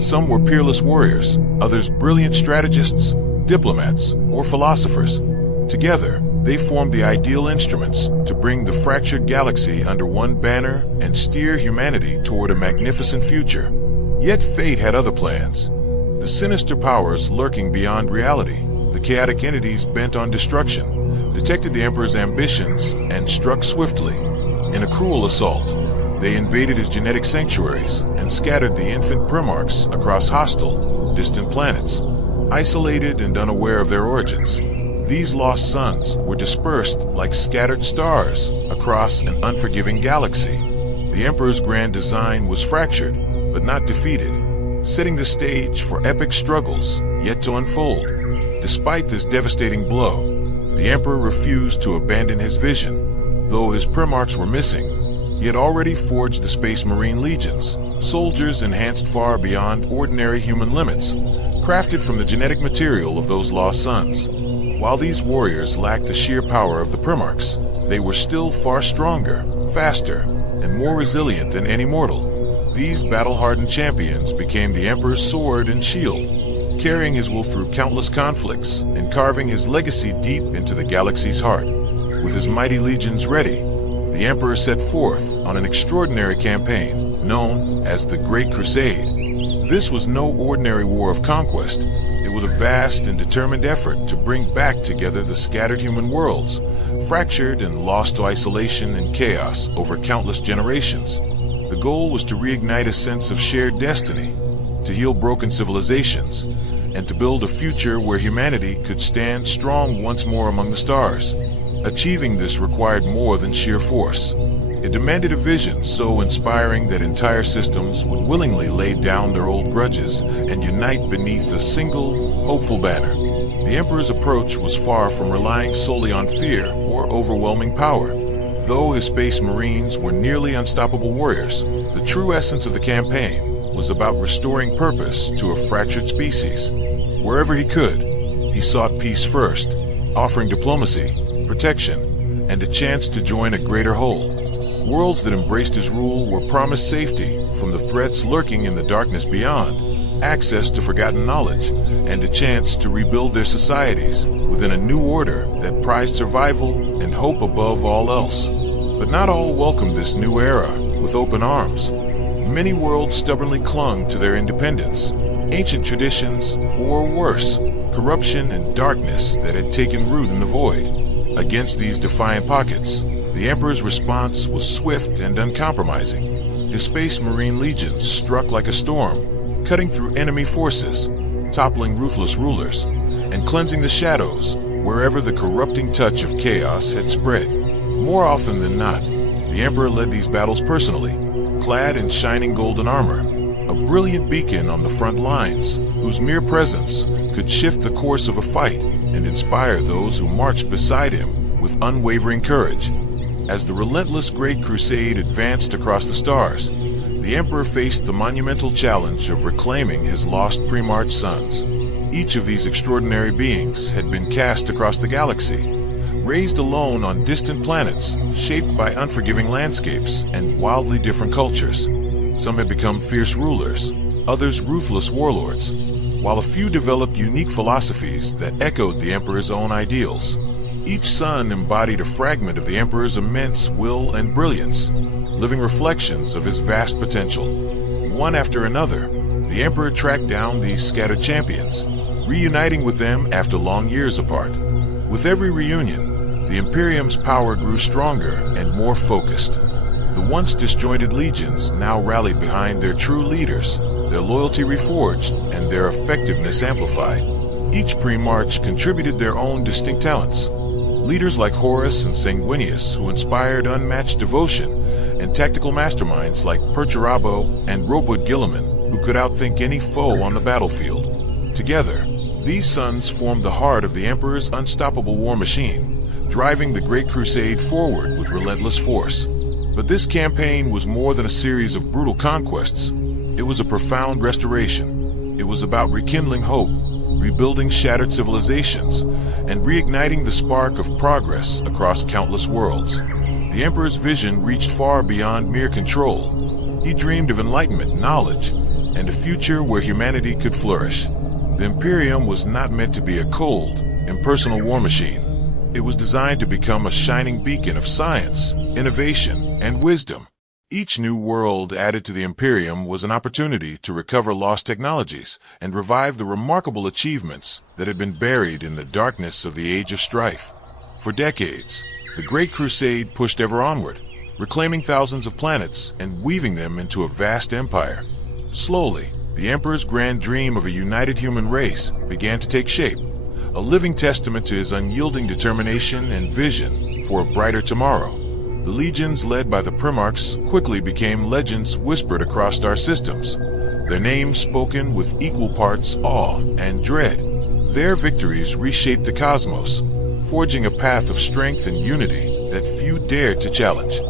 Some were peerless warriors, others brilliant strategists, diplomats, or philosophers. Together, they formed the ideal instruments to bring the fractured galaxy under one banner and steer humanity toward a magnificent future. Yet fate had other plans. The sinister powers lurking beyond reality, the chaotic entities bent on destruction, detected the Emperor's ambitions and struck swiftly. In a cruel assault, they invaded his genetic sanctuaries and scattered the infant Primarchs across hostile, distant planets. Isolated and unaware of their origins, these lost sons were dispersed like scattered stars across an unforgiving galaxy. The Emperor's grand design was fractured, but not defeated, setting the stage for epic struggles yet to unfold. Despite this devastating blow, the Emperor refused to abandon his vision. Though his Primarchs were missing, he had already forged the Space Marine legions, soldiers enhanced far beyond ordinary human limits, crafted from the genetic material of those lost sons. While these warriors lacked the sheer power of the Primarchs, they were still far stronger, faster, and more resilient than any mortal. These battle-hardened champions became the Emperor's sword and shield, carrying his will through countless conflicts and carving his legacy deep into the galaxy's heart. With his mighty legions ready, the Emperor set forth on an extraordinary campaign known as the Great Crusade. This was no ordinary war of conquest. It was a vast and determined effort to bring back together the scattered human worlds, fractured and lost to isolation and chaos over countless generations. The goal was to reignite a sense of shared destiny, to heal broken civilizations, and to build a future where humanity could stand strong once more among the stars. Achieving this required more than sheer force. It demanded a vision so inspiring that entire systems would willingly lay down their old grudges and unite beneath a single, hopeful banner. The Emperor's approach was far from relying solely on fear or overwhelming power. Though his Space Marines were nearly unstoppable warriors, the true essence of the campaign was about restoring purpose to a fractured species. Wherever he could, he sought peace first, offering diplomacy, protection, and a chance to join a greater whole. Worlds that embraced his rule were promised safety from the threats lurking in the darkness beyond, access to forgotten knowledge, and a chance to rebuild their societies within a new order that prized survival and hope above all else. But not all welcomed this new era with open arms. Many worlds stubbornly clung to their independence, ancient traditions, or worse, corruption and darkness that had taken root in the void. Against these defiant pockets, the Emperor's response was swift and uncompromising. His Space Marine legions struck like a storm, cutting through enemy forces, toppling ruthless rulers, and cleansing the shadows wherever the corrupting touch of chaos had spread. More often than not, the Emperor led these battles personally, clad in shining golden armor, a brilliant beacon on the front lines, whose mere presence could shift the course of a fight and inspire those who marched beside him with unwavering courage. As the relentless Great Crusade advanced across the stars, the Emperor faced the monumental challenge of reclaiming his lost Primarch sons. Each of these extraordinary beings had been cast across the galaxy, raised alone on distant planets, shaped by unforgiving landscapes and wildly different cultures. Some had become fierce rulers, others ruthless warlords, while a few developed unique philosophies that echoed the Emperor's own ideals. Each son embodied a fragment of the Emperor's immense will and brilliance, living reflections of his vast potential. One after another, the Emperor tracked down these scattered champions, reuniting with them after long years apart. With every reunion, the Imperium's power grew stronger and more focused. The once disjointed legions now rallied behind their true leaders, their loyalty reforged and their effectiveness amplified. Each Primarch contributed their own distinct talents. Leaders like Horus and Sanguinius, who inspired unmatched devotion, and tactical masterminds like Perturabo and Roboid Guilliman, who could outthink any foe on the battlefield. Together, these sons formed the heart of the Emperor's unstoppable war machine, driving the Great Crusade forward with relentless force. But this campaign was more than a series of brutal conquests. It was a profound restoration. It was about rekindling hope, rebuilding shattered civilizations, and reigniting the spark of progress across countless worlds. The Emperor's vision reached far beyond mere control. He dreamed of enlightenment, knowledge, and a future where humanity could flourish. The Imperium was not meant to be a cold, impersonal war machine. It was designed to become a shining beacon of science, innovation, and wisdom. Each new world added to the Imperium was an opportunity to recover lost technologies and revive the remarkable achievements that had been buried in the darkness of the Age of Strife. For decades, the Great Crusade pushed ever onward, reclaiming thousands of planets and weaving them into a vast empire. Slowly, the Emperor's grand dream of a united human race began to take shape, a living testament to his unyielding determination and vision for a brighter tomorrow. The legions led by the Primarchs quickly became legends whispered across star systems, their names spoken with equal parts awe and dread. Their victories reshaped the cosmos, forging a path of strength and unity that few dared to challenge.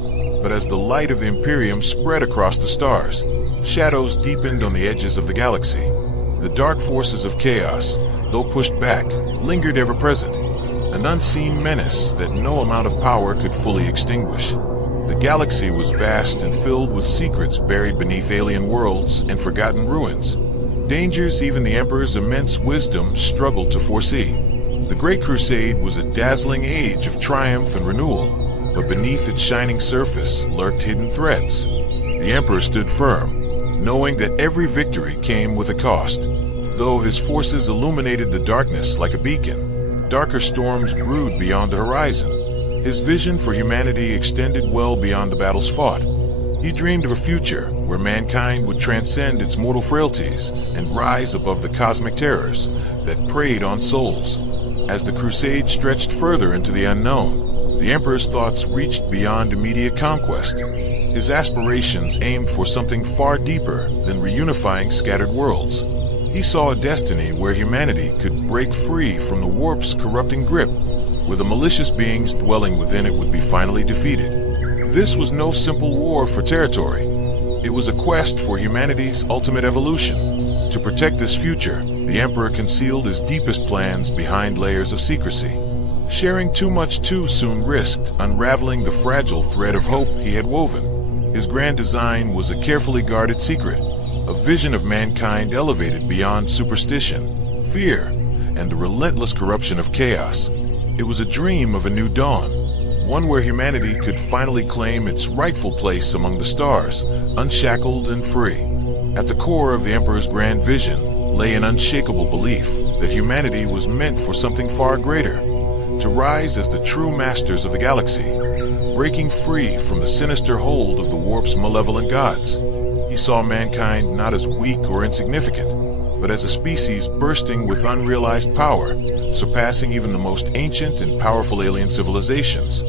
But as the light of the Imperium spread across the stars, shadows deepened on the edges of the galaxy. The dark forces of chaos, though pushed back, lingered ever present, an unseen menace that no amount of power could fully extinguish. The galaxy was vast and filled with secrets buried beneath alien worlds and forgotten ruins, dangers even the Emperor's immense wisdom struggled to foresee. The Great Crusade was a dazzling age of triumph and renewal, but beneath its shining surface lurked hidden threats. The Emperor stood firm, knowing that every victory came with a cost. Though his forces illuminated the darkness like a beacon, darker storms brewed beyond the horizon. His vision for humanity extended well beyond the battles fought. He dreamed of a future where mankind would transcend its mortal frailties and rise above the cosmic terrors that preyed on souls. As the crusade stretched further into the unknown, the Emperor's thoughts reached beyond immediate conquest. His aspirations aimed for something far deeper than reunifying scattered worlds. He saw a destiny where humanity could break free from the warp's corrupting grip, where the malicious beings dwelling within it would be finally defeated. This was no simple war for territory. It was a quest for humanity's ultimate evolution. To protect this future, the Emperor concealed his deepest plans behind layers of secrecy. Sharing too much too soon risked unraveling the fragile thread of hope he had woven. His grand design was a carefully guarded secret, a vision of mankind elevated beyond superstition, fear, and the relentless corruption of chaos. It was a dream of a new dawn, one where humanity could finally claim its rightful place among the stars, unshackled and free. At the core of the Emperor's grand vision lay an unshakable belief that humanity was meant for something far greater, to rise as the true masters of the galaxy, breaking free from the sinister hold of the warp's malevolent gods. He saw mankind not as weak or insignificant, but as a species bursting with unrealized power, surpassing even the most ancient and powerful alien civilizations.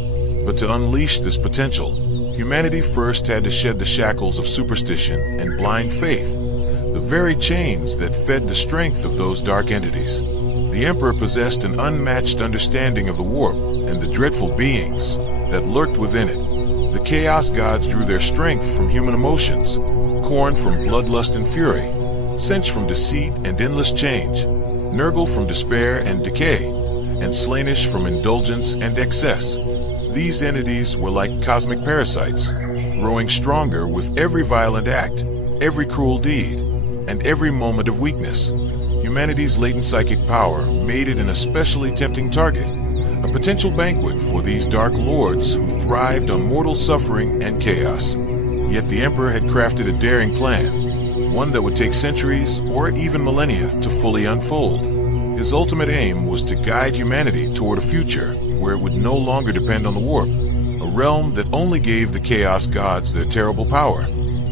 But to unleash this potential, humanity first had to shed the shackles of superstition and blind faith, the very chains that fed the strength of those dark entities. The Emperor possessed an unmatched understanding of the warp and the dreadful beings that lurked within it. The Chaos Gods drew their strength from human emotions, corn from bloodlust and fury, Cinch from deceit and endless change, Nurgle from despair and decay, and Slaanesh from indulgence and excess. These entities were like cosmic parasites, growing stronger with every violent act, every cruel deed, and every moment of weakness. Humanity's latent psychic power made it an especially tempting target, a potential banquet for these dark lords who thrived on mortal suffering and chaos. Yet the Emperor had crafted a daring plan, one that would take centuries or even millennia to fully unfold. His ultimate aim was to guide humanity toward a future where it would no longer depend on the warp, a realm that only gave the Chaos Gods their terrible power.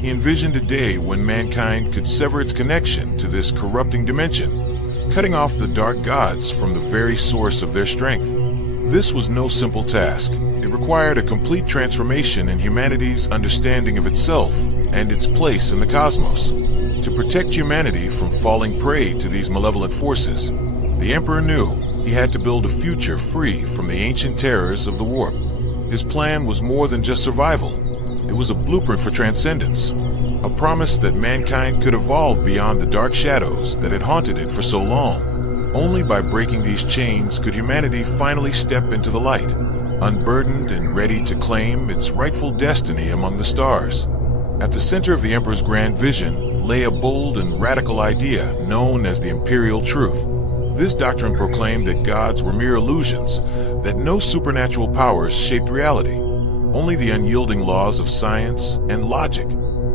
He envisioned a day when mankind could sever its connection to this corrupting dimension, cutting off the dark gods from the very source of their strength. This was no simple task. It required a complete transformation in humanity's understanding of itself and its place in the cosmos. To protect humanity from falling prey to these malevolent forces, the Emperor knew he had to build a future free from the ancient terrors of the warp. His plan was more than just survival. It was a blueprint for transcendence, a promise that mankind could evolve beyond the dark shadows that had haunted it for so long. Only by breaking these chains could humanity finally step into the light, unburdened and ready to claim its rightful destiny among the stars. At the center of the Emperor's grand vision lay a bold and radical idea known as the Imperial Truth. This doctrine proclaimed that gods were mere illusions, that no supernatural powers shaped reality, only the unyielding laws of science and logic.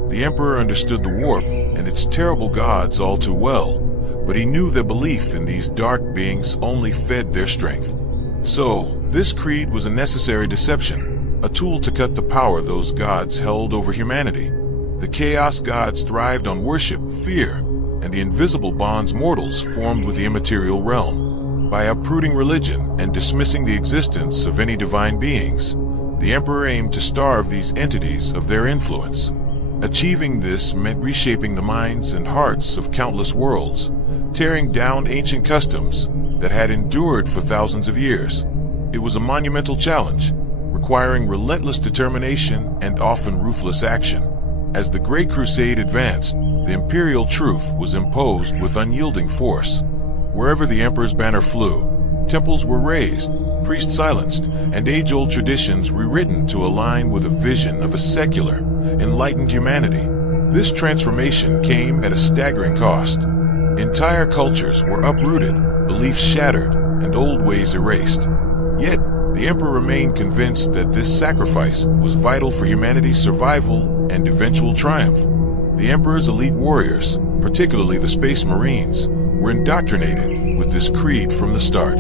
The Emperor understood the warp and its terrible gods all too well, but he knew that belief in these dark beings only fed their strength. So, this creed was a necessary deception, a tool to cut the power those gods held over humanity. The chaos gods thrived on worship, fear, and the invisible bonds mortals formed with the immaterial realm. By uprooting religion and dismissing the existence of any divine beings, the Emperor aimed to starve these entities of their influence. Achieving this meant reshaping the minds and hearts of countless worlds, tearing down ancient customs that had endured for thousands of years. It was a monumental challenge, requiring relentless determination and often ruthless action. As the Great Crusade advanced, the imperial truth was imposed with unyielding force. Wherever the Emperor's banner flew, temples were raised, priests silenced, and age-old traditions rewritten to align with a vision of a secular, enlightened humanity. This transformation came at a staggering cost. Entire cultures were uprooted, beliefs shattered, and old ways erased. Yet, the Emperor remained convinced that this sacrifice was vital for humanity's survival and eventual triumph. The Emperor's elite warriors, particularly the Space Marines, were indoctrinated with this creed from the start.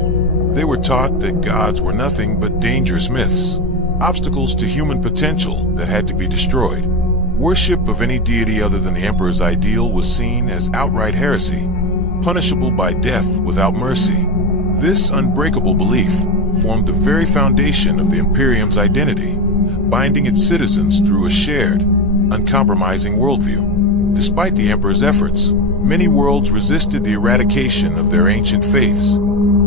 They were taught that gods were nothing but dangerous myths, obstacles to human potential that had to be destroyed. Worship of any deity other than the Emperor's ideal was seen as outright heresy, punishable by death without mercy. This unbreakable belief formed the very foundation of the Imperium's identity, binding its citizens through a shared, uncompromising worldview. Despite the Emperor's efforts, many worlds resisted the eradication of their ancient faiths,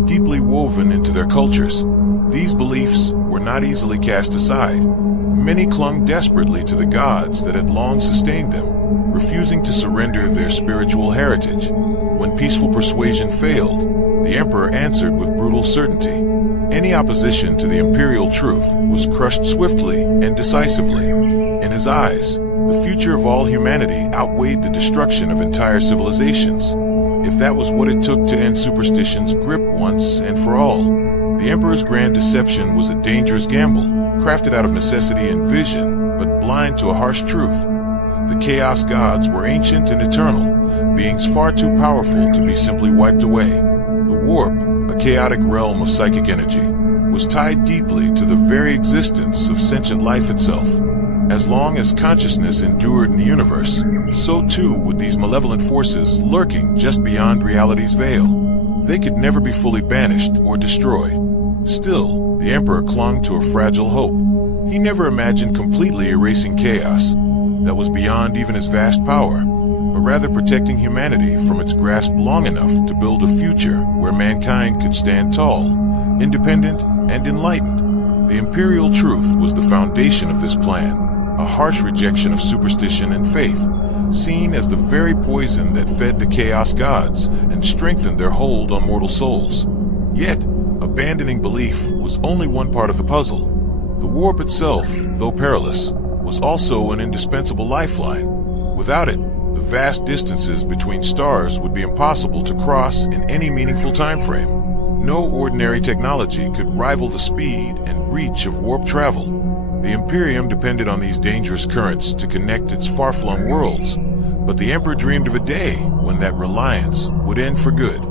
deeply woven into their cultures. These beliefs were not easily cast aside. Many clung desperately to the gods that had long sustained them, refusing to surrender their spiritual heritage. When peaceful persuasion failed, the Emperor answered with brutal certainty. Any opposition to the imperial truth was crushed swiftly and decisively. In his eyes, the future of all humanity outweighed the destruction of entire civilizations. If that was what it took to end superstition's grip once and for all, the Emperor's grand deception was a dangerous gamble, crafted out of necessity and vision, but blind to a harsh truth. The Chaos Gods were ancient and eternal, beings far too powerful to be simply wiped away. The Warp, a chaotic realm of psychic energy, was tied deeply to the very existence of sentient life itself. As long as consciousness endured in the universe, so too would these malevolent forces lurking just beyond reality's veil. They could never be fully banished or destroyed. Still, the Emperor clung to a fragile hope. He never imagined completely erasing chaos that was beyond even his vast power, but rather protecting humanity from its grasp long enough to build a future where mankind could stand tall, independent, and enlightened. The imperial truth was the foundation of this plan, a harsh rejection of superstition and faith, seen as the very poison that fed the Chaos Gods and strengthened their hold on mortal souls. Yet, abandoning belief was only one part of the puzzle. The warp itself, though perilous, was also an indispensable lifeline. Without it, the vast distances between stars would be impossible to cross in any meaningful time frame. No ordinary technology could rival the speed and reach of warp travel. The Imperium depended on these dangerous currents to connect its far-flung worlds, but the Emperor dreamed of a day when that reliance would end for good.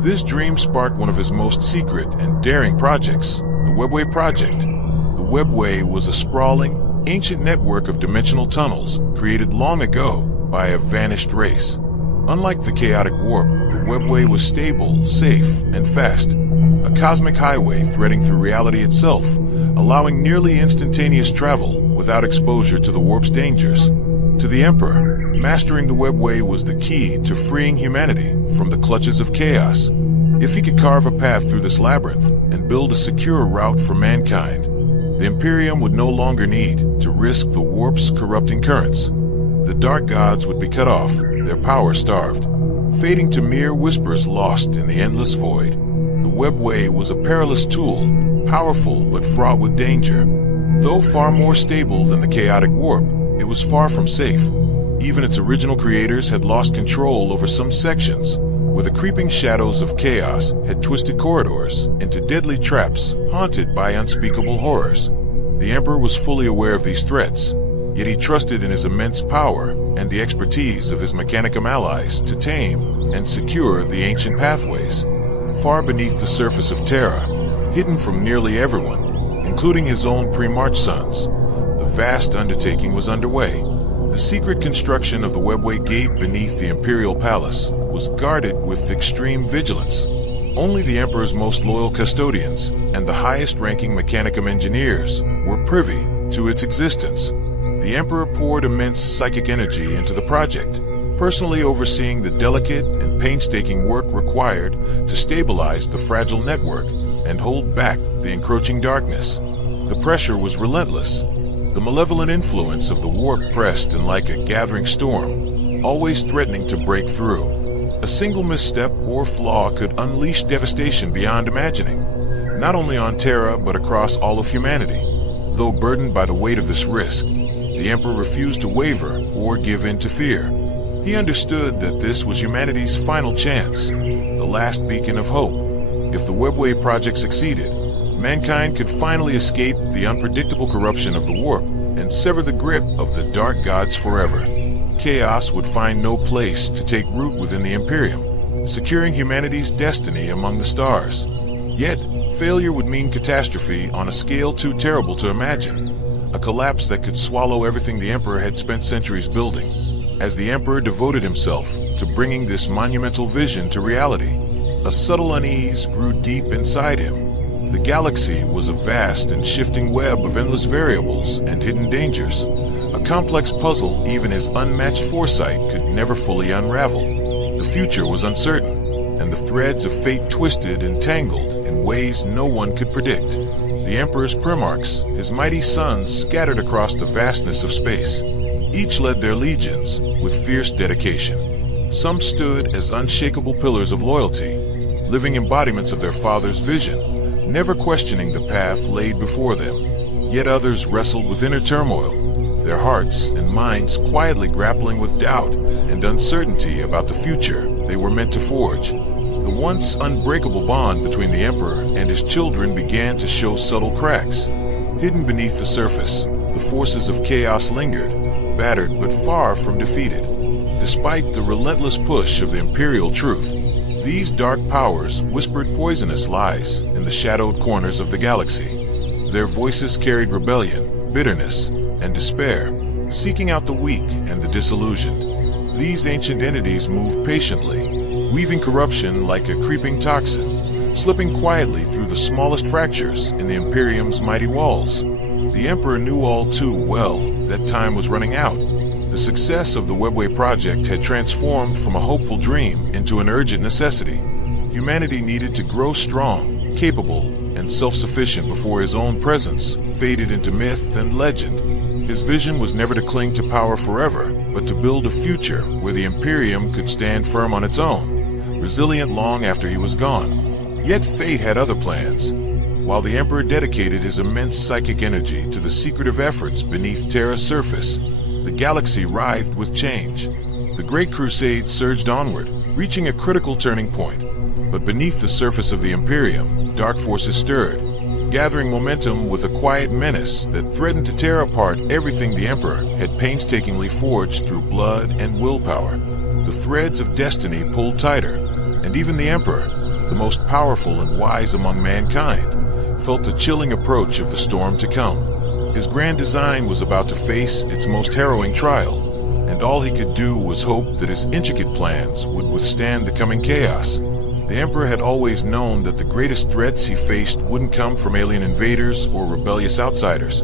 This dream sparked one of his most secret and daring projects, the Webway Project. The Webway was a sprawling, ancient network of dimensional tunnels created long ago by a vanished race. Unlike the chaotic warp, the Webway was stable, safe, and fast, a cosmic highway threading through reality itself, allowing nearly instantaneous travel without exposure to the warp's dangers. To the Emperor, mastering the Webway was the key to freeing humanity from the clutches of chaos. If he could carve a path through this labyrinth and build a secure route for mankind, the Imperium would no longer need to risk the warp's corrupting currents. The dark gods would be cut off, their power starved, fading to mere whispers lost in the endless void. The Webway was a perilous tool, powerful but fraught with danger. Though far more stable than the chaotic warp, it was far from safe. Even its original creators had lost control over some sections, where the creeping shadows of chaos had twisted corridors into deadly traps haunted by unspeakable horrors. The Emperor was fully aware of these threats, yet he trusted in his immense power and the expertise of his Mechanicum allies to tame and secure the ancient pathways. Far beneath the surface of Terra, hidden from nearly everyone, including his own pre-March sons. The vast undertaking was underway. The secret construction of the webway gate beneath the imperial palace was guarded with extreme vigilance. Only the Emperor's most loyal custodians and the highest-ranking Mechanicum engineers were privy to its existence. The Emperor poured immense psychic energy into the project, personally overseeing the delicate and painstaking work required to stabilize the fragile network and hold back the encroaching darkness. The pressure was relentless. The malevolent influence of the warp pressed in like a gathering storm, always threatening to break through. A single misstep or flaw could unleash devastation beyond imagining, not only on Terra but across all of humanity. Though burdened by the weight of this risk, the Emperor refused to waver or give in to fear. He understood that this was humanity's final chance, the last beacon of hope. If the Webway project succeeded, mankind could finally escape the unpredictable corruption of the warp and sever the grip of the dark gods forever. Chaos would find no place to take root within the Imperium, securing humanity's destiny among the stars. Yet, failure would mean catastrophe on a scale too terrible to imagine, a collapse that could swallow everything the Emperor had spent centuries building. As the Emperor devoted himself to bringing this monumental vision to reality, a subtle unease grew deep inside him. The galaxy was a vast and shifting web of endless variables and hidden dangers, a complex puzzle even his unmatched foresight could never fully unravel. The future was uncertain, and the threads of fate twisted and tangled in ways no one could predict. The Emperor's primarchs, his mighty sons, scattered across the vastness of space. Each led their legions with fierce dedication. Some stood as unshakable pillars of loyalty, living embodiments of their father's vision, never questioning the path laid before them. Yet others wrestled with inner turmoil, their hearts and minds quietly grappling with doubt and uncertainty about the future they were meant to forge. The once unbreakable bond between the Emperor and his children began to show subtle cracks. Hidden beneath the surface, the forces of chaos lingered, battered but far from defeated. Despite the relentless push of the imperial truth, these dark powers whispered poisonous lies in the shadowed corners of the galaxy. Their voices carried rebellion, bitterness, and despair, seeking out the weak and the disillusioned. These ancient entities moved patiently, weaving corruption like a creeping toxin, slipping quietly through the smallest fractures in the Imperium's mighty walls. The Emperor knew all too well that time was running out. The success of the Webway project had transformed from a hopeful dream into an urgent necessity. Humanity needed to grow strong, capable, and self-sufficient before his own presence faded into myth and legend. His vision was never to cling to power forever, but to build a future where the Imperium could stand firm on its own, resilient long after he was gone. Yet fate had other plans. While the Emperor dedicated his immense psychic energy to the secretive efforts beneath Terra's surface, the galaxy writhed with change. The Great Crusade surged onward, reaching a critical turning point. But beneath the surface of the Imperium, dark forces stirred, gathering momentum with a quiet menace that threatened to tear apart everything the Emperor had painstakingly forged through blood and willpower. The threads of destiny pulled tighter, and even the Emperor, the most powerful and wise among mankind, felt the chilling approach of the storm to come. His grand design was about to face its most harrowing trial, and all he could do was hope that his intricate plans would withstand the coming chaos. The Emperor had always known that the greatest threats he faced wouldn't come from alien invaders or rebellious outsiders,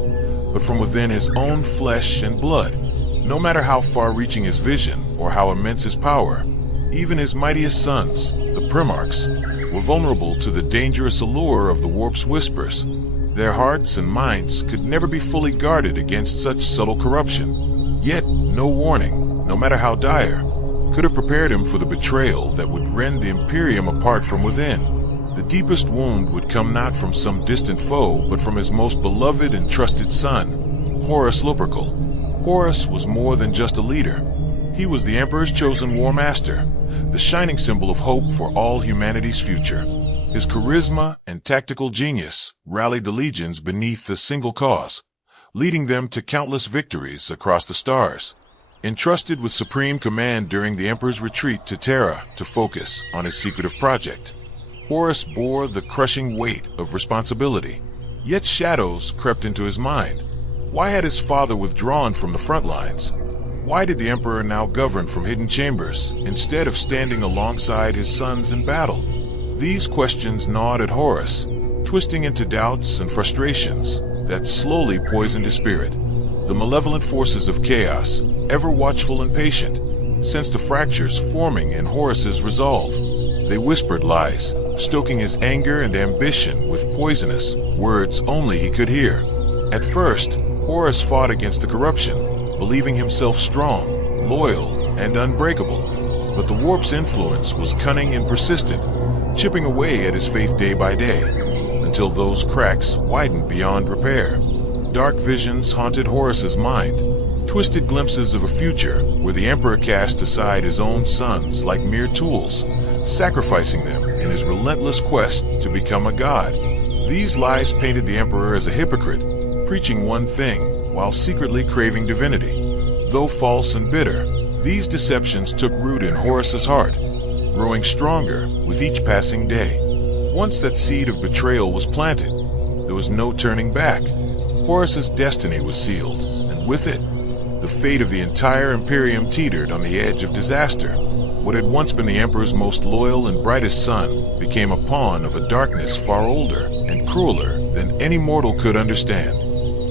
but from within his own flesh and blood. No matter how far-reaching his vision or how immense his power, even his mightiest sons, the Primarchs, were vulnerable to the dangerous allure of the warp's whispers. Their hearts and minds could never be fully guarded against such subtle corruption. Yet, no warning, no matter how dire, could have prepared him for the betrayal that would rend the Imperium apart from within. The deepest wound would come not from some distant foe, but from his most beloved and trusted son, Horus Lupercal. Horus was more than just a leader. He was the Emperor's chosen war master, the shining symbol of hope for all humanity's future. His charisma and tactical genius rallied the legions beneath a single cause, leading them to countless victories across the stars. Entrusted with supreme command during the Emperor's retreat to Terra to focus on his secretive project, Horus bore the crushing weight of responsibility. Yet shadows crept into his mind. Why had his father withdrawn from the front lines? Why did the Emperor now govern from hidden chambers, instead of standing alongside his sons in battle? These questions gnawed at Horus, twisting into doubts and frustrations that slowly poisoned his spirit. The malevolent forces of chaos, ever watchful and patient, sensed the fractures forming in Horus's resolve. They whispered lies, stoking his anger and ambition with poisonous words only he could hear. At first, Horus fought against the corruption, believing himself strong, loyal, and unbreakable. But the warp's influence was cunning and persistent, chipping away at his faith day by day, until those cracks widened beyond repair. Dark visions haunted Horus's mind, twisted glimpses of a future where the Emperor cast aside his own sons like mere tools, sacrificing them in his relentless quest to become a god. These lies painted the Emperor as a hypocrite, preaching one thing while secretly craving divinity. Though false and bitter, these deceptions took root in Horus's heart, growing stronger with each passing day. Once that seed of betrayal was planted, there was no turning back. Horus's destiny was sealed, and with it, the fate of the entire Imperium teetered on the edge of disaster. What had once been the Emperor's most loyal and brightest son became a pawn of a darkness far older and crueler than any mortal could understand.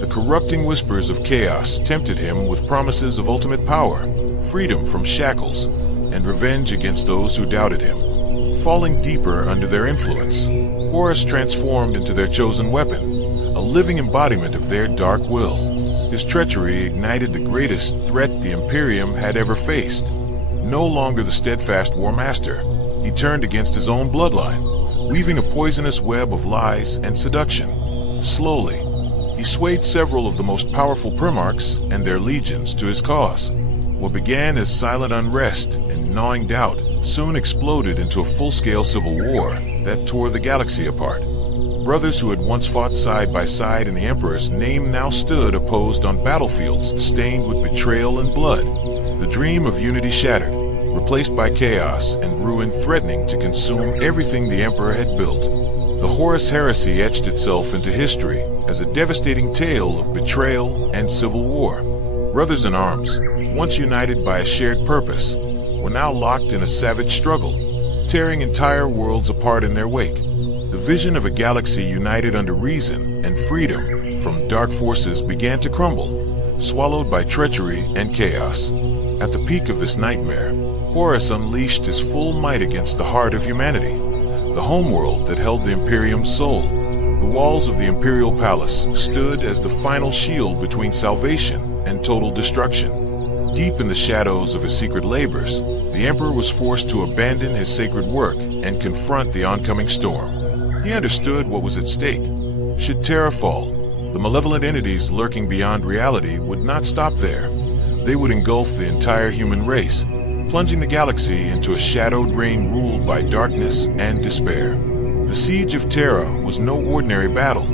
The corrupting whispers of chaos tempted him with promises of ultimate power, freedom from shackles, and revenge against those who doubted him. Falling deeper under their influence, Horus transformed into their chosen weapon, a living embodiment of their dark will. His treachery ignited the greatest threat the Imperium had ever faced. No longer the steadfast war master, he turned against his own bloodline, weaving a poisonous web of lies and seduction. Slowly, he swayed several of the most powerful primarchs and their legions to his cause. What began as silent unrest and gnawing doubt soon exploded into a full-scale civil war that tore the galaxy apart. Brothers who had once fought side by side in the Emperor's name now stood opposed on battlefields stained with betrayal and blood. The dream of unity shattered, replaced by chaos and ruin threatening to consume everything the Emperor had built. The Horus heresy etched itself into history as a devastating tale of betrayal and civil war. Brothers in arms, once united by a shared purpose, were now locked in a savage struggle, tearing entire worlds apart in their wake. The vision of a galaxy united under reason and freedom from dark forces began to crumble, swallowed by treachery and chaos. At the peak of this nightmare, Horus unleashed his full might against the heart of humanity, the homeworld that held the Imperium's soul. The walls of the Imperial Palace stood as the final shield between salvation and total destruction. Deep in the shadows of his secret labors, the Emperor was forced to abandon his sacred work and confront the oncoming storm. He understood what was at stake. Should Terra fall, the malevolent entities lurking beyond reality would not stop there. They would engulf the entire human race, plunging the galaxy into a shadowed reign ruled by darkness and despair. The siege of Terra was no ordinary battle.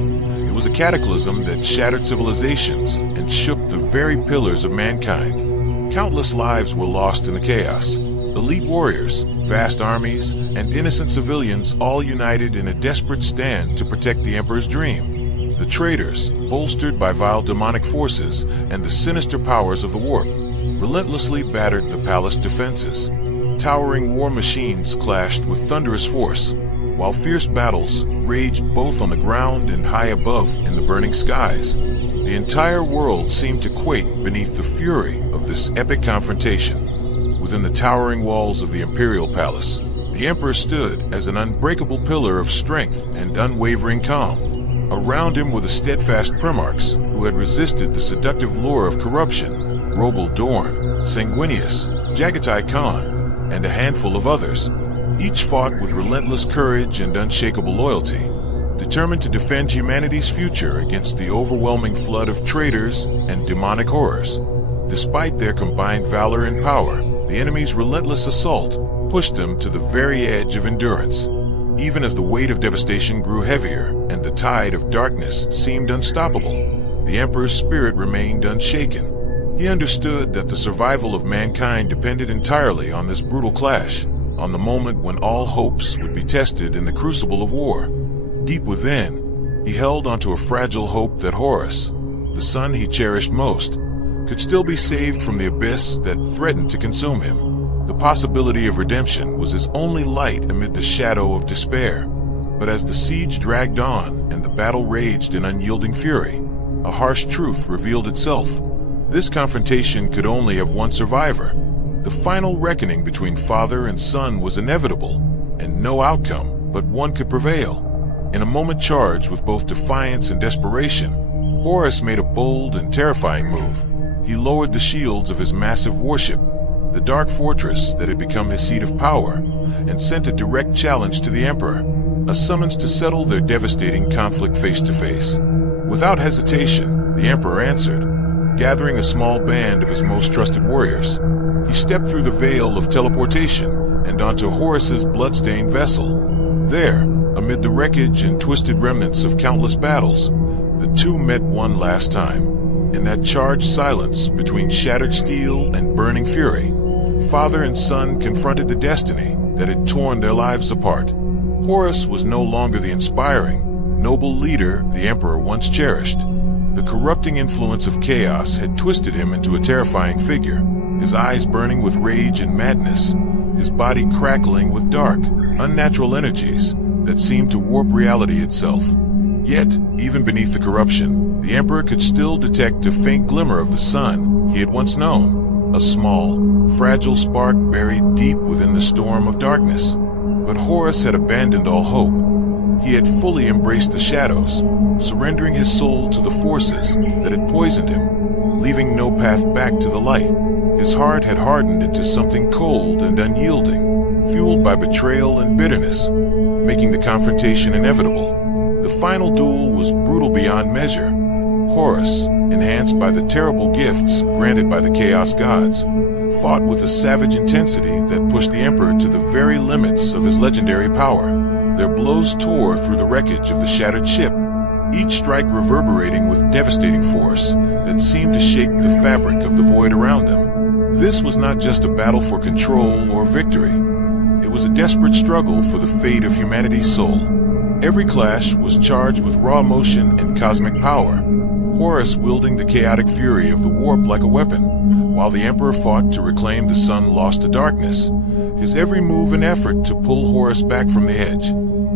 It was a cataclysm that shattered civilizations and shook the very pillars of mankind. Countless lives were lost in the chaos. Elite warriors, vast armies, and innocent civilians all united in a desperate stand to protect the Emperor's dream. The traitors, bolstered by vile demonic forces and the sinister powers of the warp, relentlessly battered the palace defenses. Towering war machines clashed with thunderous force, while fierce battles raged both on the ground and high above in the burning skies. The entire world seemed to quake beneath the fury of this epic confrontation. Within the towering walls of the Imperial Palace, the Emperor stood as an unbreakable pillar of strength and unwavering calm. Around him were the steadfast primarchs who had resisted the seductive lure of corruption: Rogal Dorn, Sanguinius, Jagatai Khan, and a handful of others. Each fought with relentless courage and unshakable loyalty, determined to defend humanity's future against the overwhelming flood of traitors and demonic horrors. Despite their combined valor and power, the enemy's relentless assault pushed them to the very edge of endurance. Even as the weight of devastation grew heavier and the tide of darkness seemed unstoppable, the Emperor's spirit remained unshaken. He understood that the survival of mankind depended entirely on this brutal clash, on the moment when all hopes would be tested in the crucible of war. Deep within, He held onto a fragile hope that Horus, the son he cherished most, could still be saved from the abyss that threatened to consume him. The possibility of redemption was his only light amid the shadow of despair. But as the siege dragged on and the battle raged in unyielding fury, a harsh truth revealed itself. This confrontation could only have one survivor. The final reckoning between father and son was inevitable, and no outcome but one could prevail. In a moment charged with both defiance and desperation, Horus made a bold and terrifying move. He lowered the shields of his massive warship, the dark fortress that had become his seat of power, and sent a direct challenge to the Emperor, a summons to settle their devastating conflict face to face. Without hesitation, the Emperor answered. Gathering a small band of his most trusted warriors, he stepped through the veil of teleportation and onto Horus's blood-stained vessel. There, amid the wreckage and twisted remnants of countless battles, the two met one last time. In that charged silence between shattered steel and burning fury, father and son confronted the destiny that had torn their lives apart. Horus was no longer the inspiring, noble leader the Emperor once cherished. The corrupting influence of chaos had twisted him into a terrifying figure, his eyes burning with rage and madness, his body crackling with dark, unnatural energies that seemed to warp reality itself. Yet, even beneath the corruption, the Emperor could still detect a faint glimmer of the sun he had once known, a small, fragile spark buried deep within the storm of darkness. But Horus had abandoned all hope. He had fully embraced the shadows, surrendering his soul to the forces that had poisoned him, leaving no path back to the light. His heart had hardened into something cold and unyielding, fueled by betrayal and bitterness, making the confrontation inevitable. The final duel was brutal beyond measure. Horus, enhanced by the terrible gifts granted by the Chaos Gods, fought with a savage intensity that pushed the Emperor to the very limits of his legendary power. Their blows tore through the wreckage of the shattered ship, each strike reverberating with devastating force that seemed to shake the fabric of the void around them. This was not just a battle for control or victory. It was a desperate struggle for the fate of humanity's soul. Every clash was charged with raw emotion and cosmic power, Horus wielding the chaotic fury of the warp like a weapon, while the Emperor fought to reclaim the sun lost to darkness, his every move an effort to pull Horus back from the edge.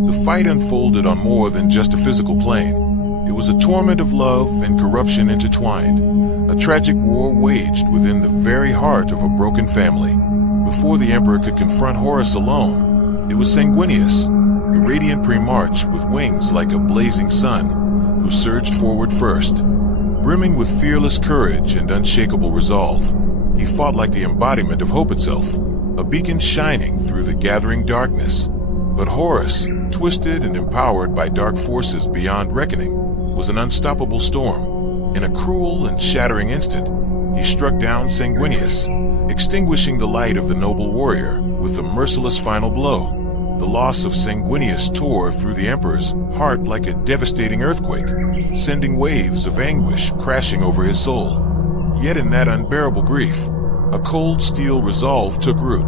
The fight unfolded on more than just a physical plane. It was a torment of love and corruption intertwined, a tragic war waged within the very heart of a broken family. Before the Emperor could confront Horus alone, it was Sanguinius, the radiant pre-march with wings like a blazing sun, who surged forward first. Brimming with fearless courage and unshakable resolve, he fought like the embodiment of hope itself, a beacon shining through the gathering darkness. But Horus, twisted and empowered by dark forces beyond reckoning, was an unstoppable storm. In a cruel and shattering instant, he struck down Sanguinius, extinguishing the light of the noble warrior with a merciless final blow. The loss of Sanguinius tore through the Emperor's heart like a devastating earthquake, sending waves of anguish crashing over his soul. Yet in that unbearable grief, a cold steel resolve took root.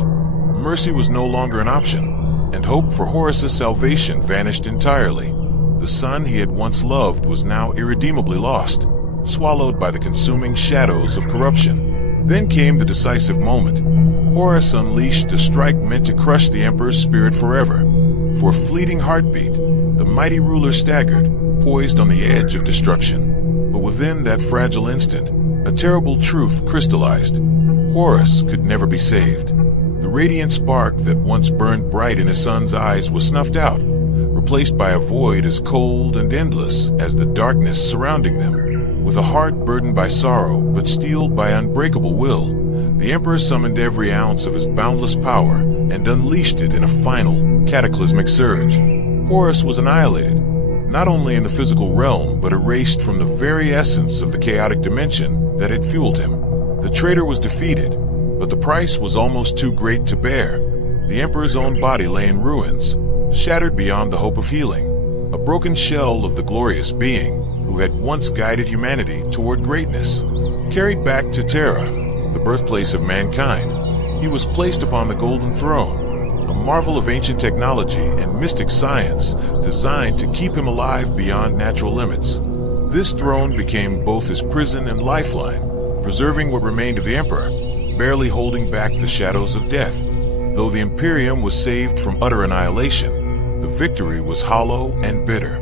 Mercy was no longer an option, and hope for Horus's salvation vanished entirely. The son he had once loved was now irredeemably lost, swallowed by the consuming shadows of corruption. Then came the decisive moment. Horus unleashed a strike meant to crush the Emperor's spirit forever. For a fleeting heartbeat, the mighty ruler staggered, poised on the edge of destruction. But within that fragile instant, a terrible truth crystallized. Horus could never be saved. The radiant spark that once burned bright in his son's eyes was snuffed out, replaced by a void as cold and endless as the darkness surrounding them. With a heart burdened by sorrow but steeled by unbreakable will, the Emperor summoned every ounce of his boundless power and unleashed it in a final, cataclysmic surge. Horus was annihilated, not only in the physical realm but erased from the very essence of the chaotic dimension that had fueled him. The traitor was defeated, but the price was almost too great to bear. The Emperor's own body lay in ruins, shattered beyond the hope of healing, a broken shell of the glorious being who had once guided humanity toward greatness. Carried back to Terra, the birthplace of mankind, he was placed upon the golden throne, a marvel of ancient technology and mystic science designed to keep him alive beyond natural limits. This throne became both his prison and lifeline, preserving what remained of the Emperor, barely holding back the shadows of death. Though the Imperium was saved from utter annihilation, the victory was hollow and bitter.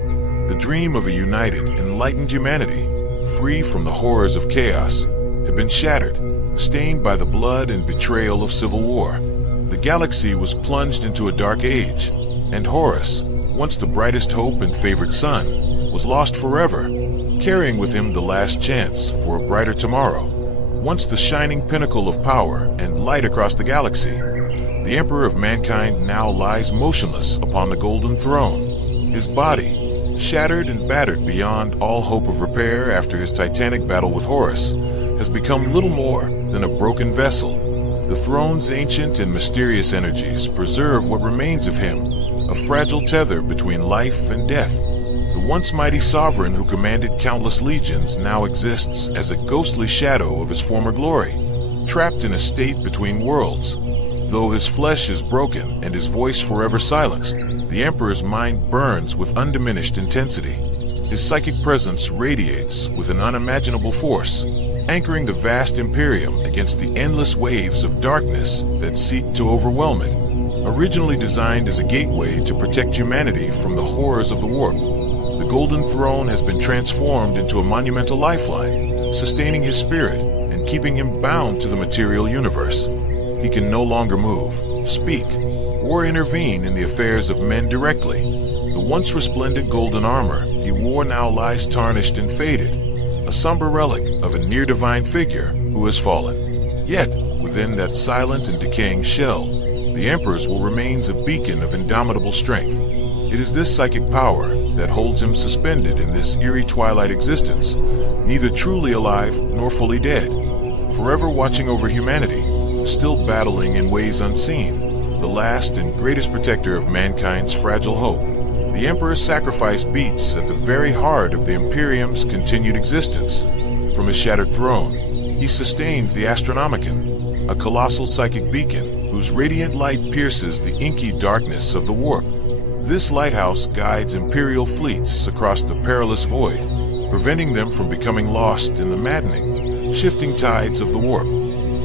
The dream of a united, enlightened humanity, free from the horrors of chaos, had been shattered, stained by the blood and betrayal of civil war. The galaxy was plunged into a dark age, and Horus, once the brightest hope and favored son, was lost forever, carrying with him the last chance for a brighter tomorrow. Once the shining pinnacle of power and light across the galaxy, the Emperor of Mankind now lies motionless upon the golden throne. His body, shattered and battered beyond all hope of repair after his titanic battle with Horus, has become little more than a broken vessel. The throne's ancient and mysterious energies preserve what remains of him, a fragile tether between life and death. The once mighty sovereign who commanded countless legions now exists as a ghostly shadow of his former glory, trapped in a state between worlds. Though his flesh is broken and his voice forever silenced, the Emperor's mind burns with undiminished intensity. His psychic presence radiates with an unimaginable force, anchoring the vast Imperium against the endless waves of darkness that seek to overwhelm it. Originally designed as a gateway to protect humanity from the horrors of the warp, the Golden Throne has been transformed into a monumental lifeline, sustaining his spirit and keeping him bound to the material universe. He can no longer move, speak, or intervene in the affairs of men directly. The once resplendent golden armor he wore now lies tarnished and faded, a somber relic of a near-divine figure who has fallen. Yet, within that silent and decaying shell, the Emperor's will remains a beacon of indomitable strength. It is this psychic power that holds him suspended in this eerie twilight existence, neither truly alive nor fully dead, forever watching over humanity, still battling in ways unseen, the last and greatest protector of mankind's fragile hope. The Emperor's sacrifice beats at the very heart of the Imperium's continued existence. From his shattered throne, he sustains the Astronomicon, a colossal psychic beacon whose radiant light pierces the inky darkness of the warp. This lighthouse guides Imperial fleets across the perilous void, preventing them from becoming lost in the maddening, shifting tides of the warp.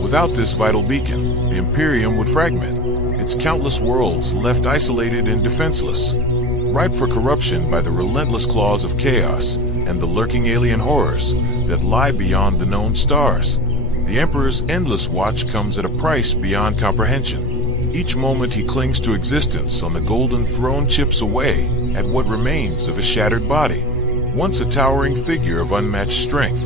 Without this vital beacon, the Imperium would fragment, its countless worlds left isolated and defenseless, ripe for corruption by the relentless claws of chaos and the lurking alien horrors that lie beyond the known stars. The Emperor's endless watch comes at a price beyond comprehension. Each moment he clings to existence on the Golden Throne chips away at what remains of his shattered body. Once a towering figure of unmatched strength,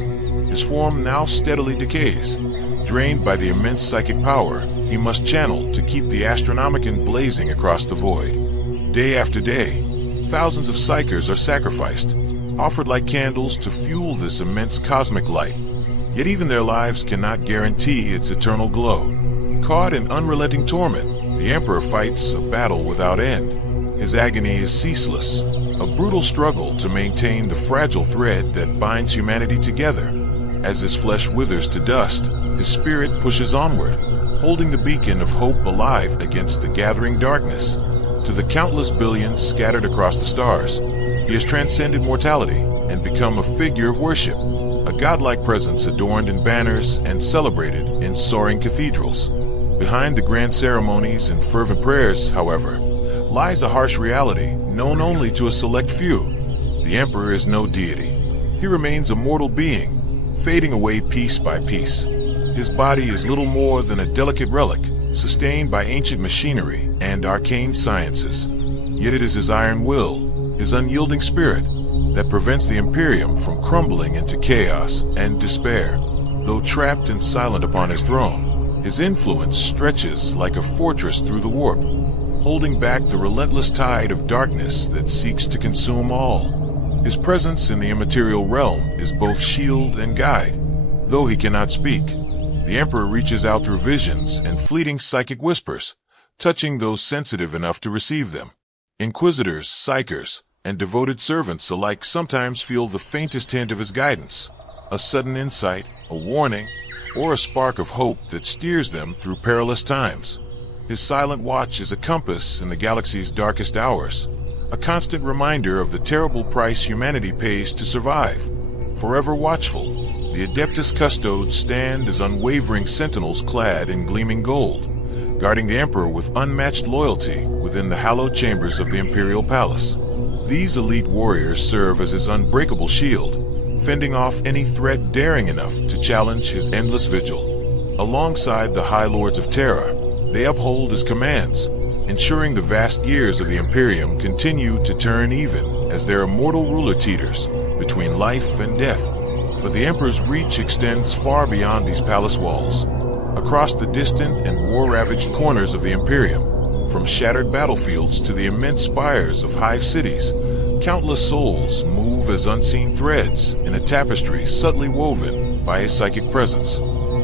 his form now steadily decays. Drained by the immense psychic power he must channel to keep the Astronomicon blazing across the void. Day after day, thousands of psychers are sacrificed, offered like candles to fuel this immense cosmic light. Yet even their lives cannot guarantee its eternal glow. Caught in unrelenting torment, the Emperor fights a battle without end. His agony is ceaseless, a brutal struggle to maintain the fragile thread that binds humanity together. As his flesh withers to dust, his spirit pushes onward, holding the beacon of hope alive against the gathering darkness. To the countless billions scattered across the stars, he has transcended mortality and become a figure of worship, a godlike presence adorned in banners and celebrated in soaring cathedrals. Behind the grand ceremonies and fervent prayers, however, lies a harsh reality known only to a select few. The Emperor is no deity. He remains a mortal being, fading away piece by piece. His body is little more than a delicate relic, sustained by ancient machinery and arcane sciences. Yet it is his iron will, his unyielding spirit, that prevents the Imperium from crumbling into chaos and despair. Though trapped and silent upon his throne, his influence stretches like a fortress through the warp, holding back the relentless tide of darkness that seeks to consume all. His presence in the immaterial realm is both shield and guide. Though he cannot speak, the Emperor reaches out through visions and fleeting psychic whispers, touching those sensitive enough to receive them. Inquisitors, psychers, and devoted servants alike sometimes feel the faintest hint of his guidance, a sudden insight, a warning, or a spark of hope that steers them through perilous times. His silent watch is a compass in the galaxy's darkest hours, a constant reminder of the terrible price humanity pays to survive. Forever watchful, the Adeptus Custodes stand as unwavering sentinels clad in gleaming gold, guarding the Emperor with unmatched loyalty within the hallowed chambers of the Imperial Palace. These elite warriors serve as his unbreakable shield, fending off any threat daring enough to challenge his endless vigil. Alongside the High Lords of Terra, they uphold his commands, ensuring the vast gears of the Imperium continue to turn even as their immortal ruler teeters between life and death. But the Emperor's reach extends far beyond these palace walls. Across the distant and war-ravaged corners of the Imperium, from shattered battlefields to the immense spires of hive cities, countless souls move as unseen threads in a tapestry subtly woven by his psychic presence.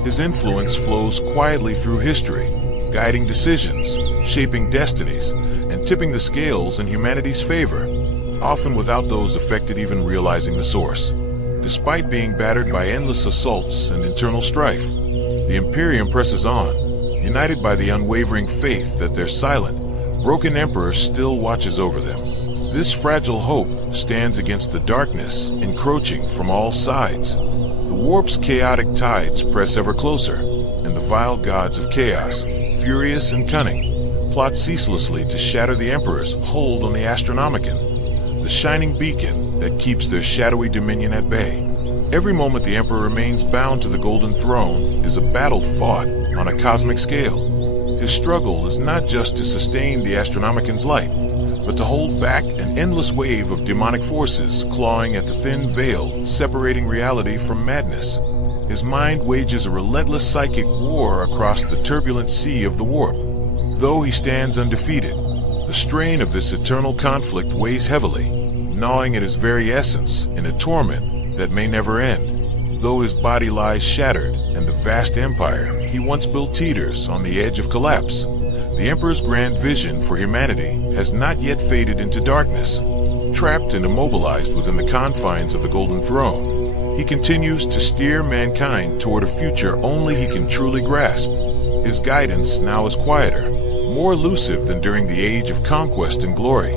His influence flows quietly through history, guiding decisions, shaping destinies, and tipping the scales in humanity's favor, often without those affected even realizing the source. Despite being battered by endless assaults and internal strife, the Imperium presses on, united by the unwavering faith that their silent, broken emperor still watches over them. This fragile hope stands against the darkness encroaching from all sides. The warp's chaotic tides press ever closer, and the vile gods of chaos, furious and cunning, plot ceaselessly to shatter the Emperor's hold on the Astronomicon, the shining beacon that keeps their shadowy dominion at bay. Every moment the Emperor remains bound to the Golden Throne is a battle fought on a cosmic scale. His struggle is not just to sustain the Astronomicon's light, but to hold back an endless wave of demonic forces clawing at the thin veil separating reality from madness. His mind wages a relentless psychic war across the turbulent sea of the warp. Though he stands undefeated, the strain of this eternal conflict weighs heavily, gnawing at his very essence in a torment that may never end. Though his body lies shattered and the vast empire he once built teeters on the edge of collapse, the Emperor's grand vision for humanity has not yet faded into darkness. Trapped and immobilized within the confines of the Golden Throne, he continues to steer mankind toward a future only he can truly grasp. His guidance now is quieter, more elusive than during the age of conquest and glory,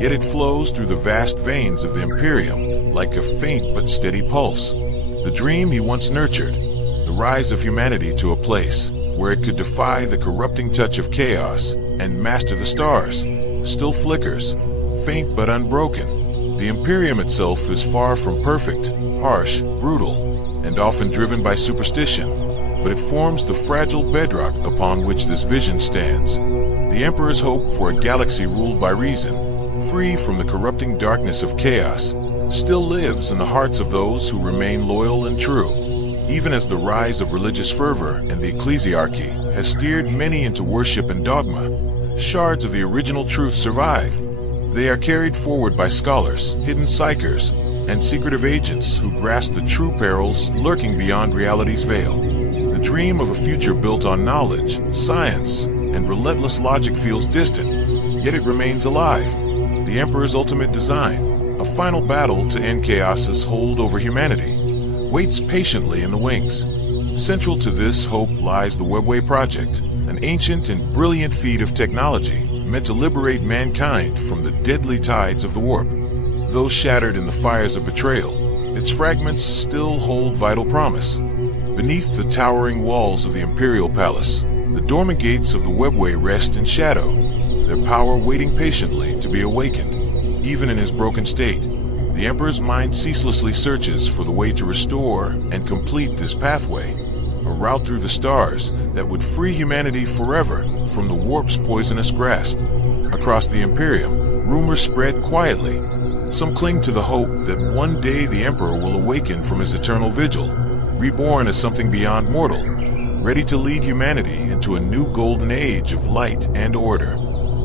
yet it flows through the vast veins of the Imperium like a faint but steady pulse. The dream he once nurtured, the rise of humanity to a place where it could defy the corrupting touch of chaos and master the stars, still flickers, faint but unbroken. The Imperium itself is far from perfect, harsh, brutal, and often driven by superstition, but it forms the fragile bedrock upon which this vision stands. The Emperor's hope for a galaxy ruled by reason, free from the corrupting darkness of chaos, still lives in the hearts of those who remain loyal and true. Even as the rise of religious fervor and the ecclesiarchy has steered many into worship and dogma, shards of the original truth survive. They are carried forward by scholars, hidden psychers, and secretive agents who grasp the true perils lurking beyond reality's veil. The dream of a future built on knowledge, science, and relentless logic feels distant, yet it remains alive. The Emperor's ultimate design, a final battle to end chaos's hold over humanity, waits patiently in the wings. Central to this hope lies the Webway Project, an ancient and brilliant feat of technology meant to liberate mankind from the deadly tides of the warp. Though shattered in the fires of betrayal, its fragments still hold vital promise. Beneath the towering walls of the Imperial Palace, the dormant gates of the Webway rest in shadow, their power waiting patiently to be awakened. Even in his broken state, the Emperor's mind ceaselessly searches for the way to restore and complete this pathway, a route through the stars that would free humanity forever from the warp's poisonous grasp. Across the Imperium, rumors spread quietly. Some cling to the hope that one day the Emperor will awaken from his eternal vigil, reborn as something beyond mortal, ready to lead humanity into a new golden age of light and order.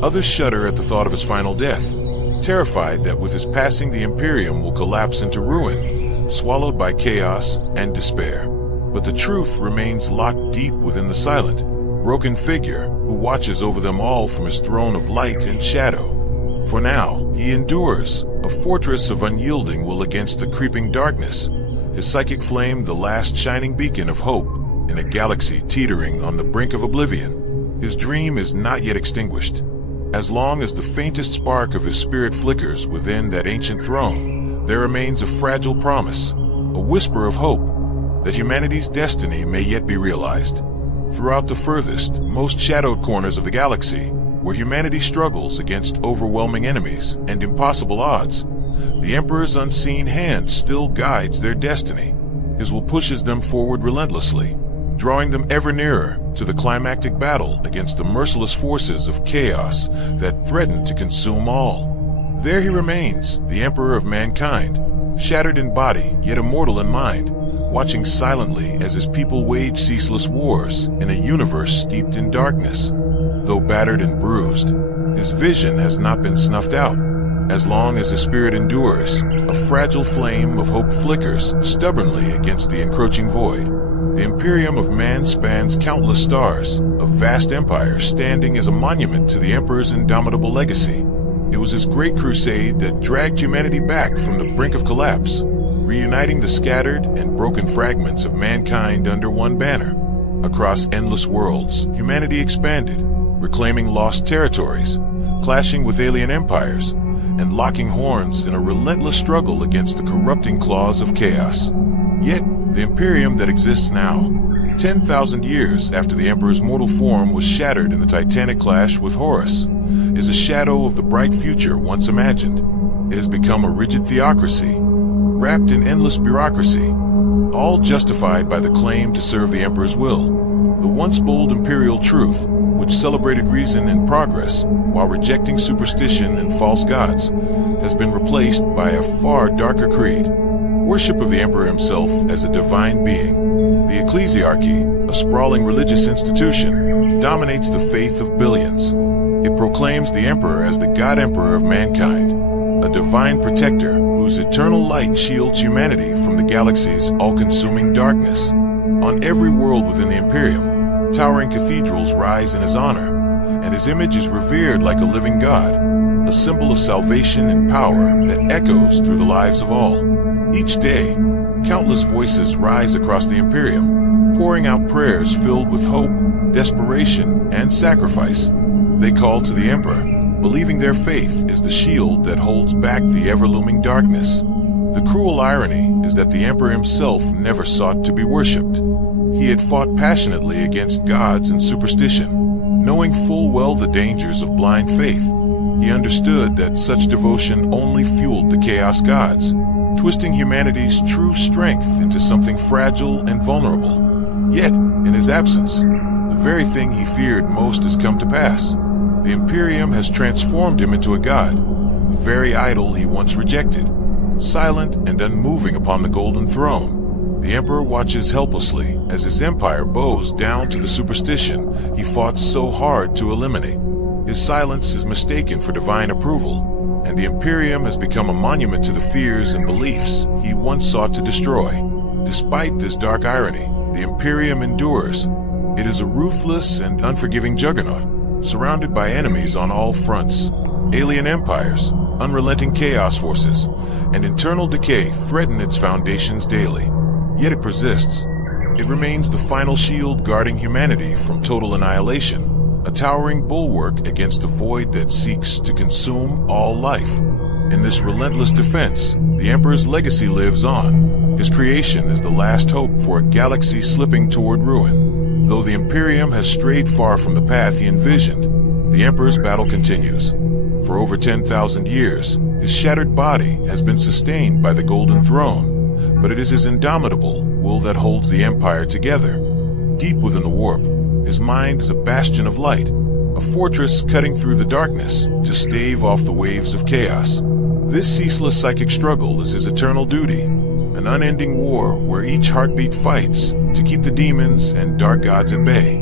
Others shudder at the thought of his final death, terrified that with his passing the Imperium will collapse into ruin, swallowed by chaos and despair. But the truth remains locked deep within the silent, broken figure who watches over them all from his throne of light and shadow. For now, he endures, a fortress of unyielding will against the creeping darkness, his psychic flame the last shining beacon of hope in a galaxy teetering on the brink of oblivion. His dream is not yet extinguished. As long as the faintest spark of his spirit flickers within that ancient throne, there remains a fragile promise, a whisper of hope, that humanity's destiny may yet be realized. Throughout the furthest, most shadowed corners of the galaxy, where humanity struggles against overwhelming enemies and impossible odds, the Emperor's unseen hand still guides their destiny. His will pushes them forward relentlessly, drawing them ever nearer to the climactic battle against the merciless forces of chaos that threaten to consume all. There he remains, the Emperor of Mankind, shattered in body yet immortal in mind, watching silently as his people wage ceaseless wars in a universe steeped in darkness. Though battered and bruised, his vision has not been snuffed out. As long as his spirit endures, a fragile flame of hope flickers stubbornly against the encroaching void. The Imperium of man spans countless stars, a vast empire standing as a monument to the Emperor's indomitable legacy. It was his great crusade that dragged humanity back from the brink of collapse, reuniting the scattered and broken fragments of mankind under one banner. Across endless worlds, humanity expanded, reclaiming lost territories, clashing with alien empires, and locking horns in a relentless struggle against the corrupting claws of chaos. Yet, the Imperium that exists now, 10,000 years after the Emperor's mortal form was shattered in the titanic clash with Horus, is a shadow of the bright future once imagined. It has become a rigid theocracy, wrapped in endless bureaucracy, all justified by the claim to serve the Emperor's will. The once bold imperial truth, which celebrated reason and progress while rejecting superstition and false gods, has been replaced by a far darker creed. Worship of the Emperor himself as a divine being. The ecclesiarchy, a sprawling religious institution, dominates the faith of billions. It proclaims the Emperor as the God Emperor of Mankind, a divine protector whose eternal light shields humanity from the galaxy's all-consuming darkness. On every world within the Imperium, towering cathedrals rise in his honor, and his image is revered like a living God, a symbol of salvation and power that echoes through the lives of all. Each day, countless voices rise across the Imperium, pouring out prayers filled with hope, desperation, and sacrifice. They call to the Emperor, believing their faith is the shield that holds back the ever-looming darkness. The cruel irony is that the Emperor himself never sought to be worshipped. He had fought passionately against gods and superstition, knowing full well the dangers of blind faith. He understood that such devotion only fueled the chaos gods, twisting humanity's true strength into something fragile and vulnerable. Yet, in his absence, the very thing he feared most has come to pass. The Imperium has transformed him into a god, the very idol he once rejected. Silent and unmoving upon the golden throne, the Emperor watches helplessly as his empire bows down to the superstition he fought so hard to eliminate. His silence is mistaken for divine approval, and the Imperium has become a monument to the fears and beliefs he once sought to destroy. Despite this dark irony, the Imperium endures. It is a ruthless and unforgiving juggernaut, surrounded by enemies on all fronts. Alien empires, unrelenting chaos forces, and internal decay threaten its foundations daily. Yet it persists. It remains the final shield guarding humanity from total annihilation, a towering bulwark against the void that seeks to consume all life. In this relentless defense, the Emperor's legacy lives on. His creation is the last hope for a galaxy slipping toward ruin. Though the Imperium has strayed far from the path he envisioned, the Emperor's battle continues. For over 10,000 years, his shattered body has been sustained by the Golden Throne, but it is his indomitable will that holds the Empire together. Deep within the warp, his mind is a bastion of light, a fortress cutting through the darkness to stave off the waves of chaos. This ceaseless psychic struggle is his eternal duty, an unending war where each heartbeat fights to keep the demons and dark gods at bay,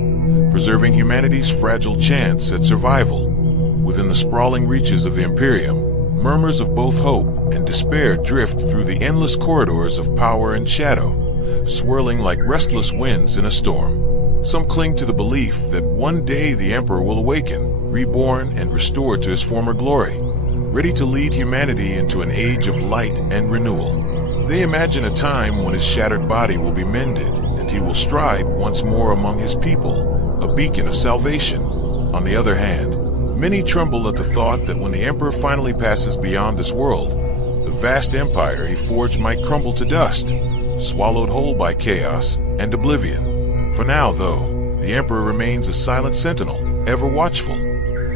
preserving humanity's fragile chance at survival. Within the sprawling reaches of the Imperium, murmurs of both hope and despair drift through the endless corridors of power and shadow, swirling like restless winds in a storm. Some cling to the belief that one day the Emperor will awaken, reborn and restored to his former glory, ready to lead humanity into an age of light and renewal. They imagine a time when his shattered body will be mended and he will stride once more among his people, a beacon of salvation. On the other hand, many tremble at the thought that when the Emperor finally passes beyond this world, the vast empire he forged might crumble to dust, swallowed whole by chaos and oblivion. For now, though, the Emperor remains a silent sentinel, ever watchful.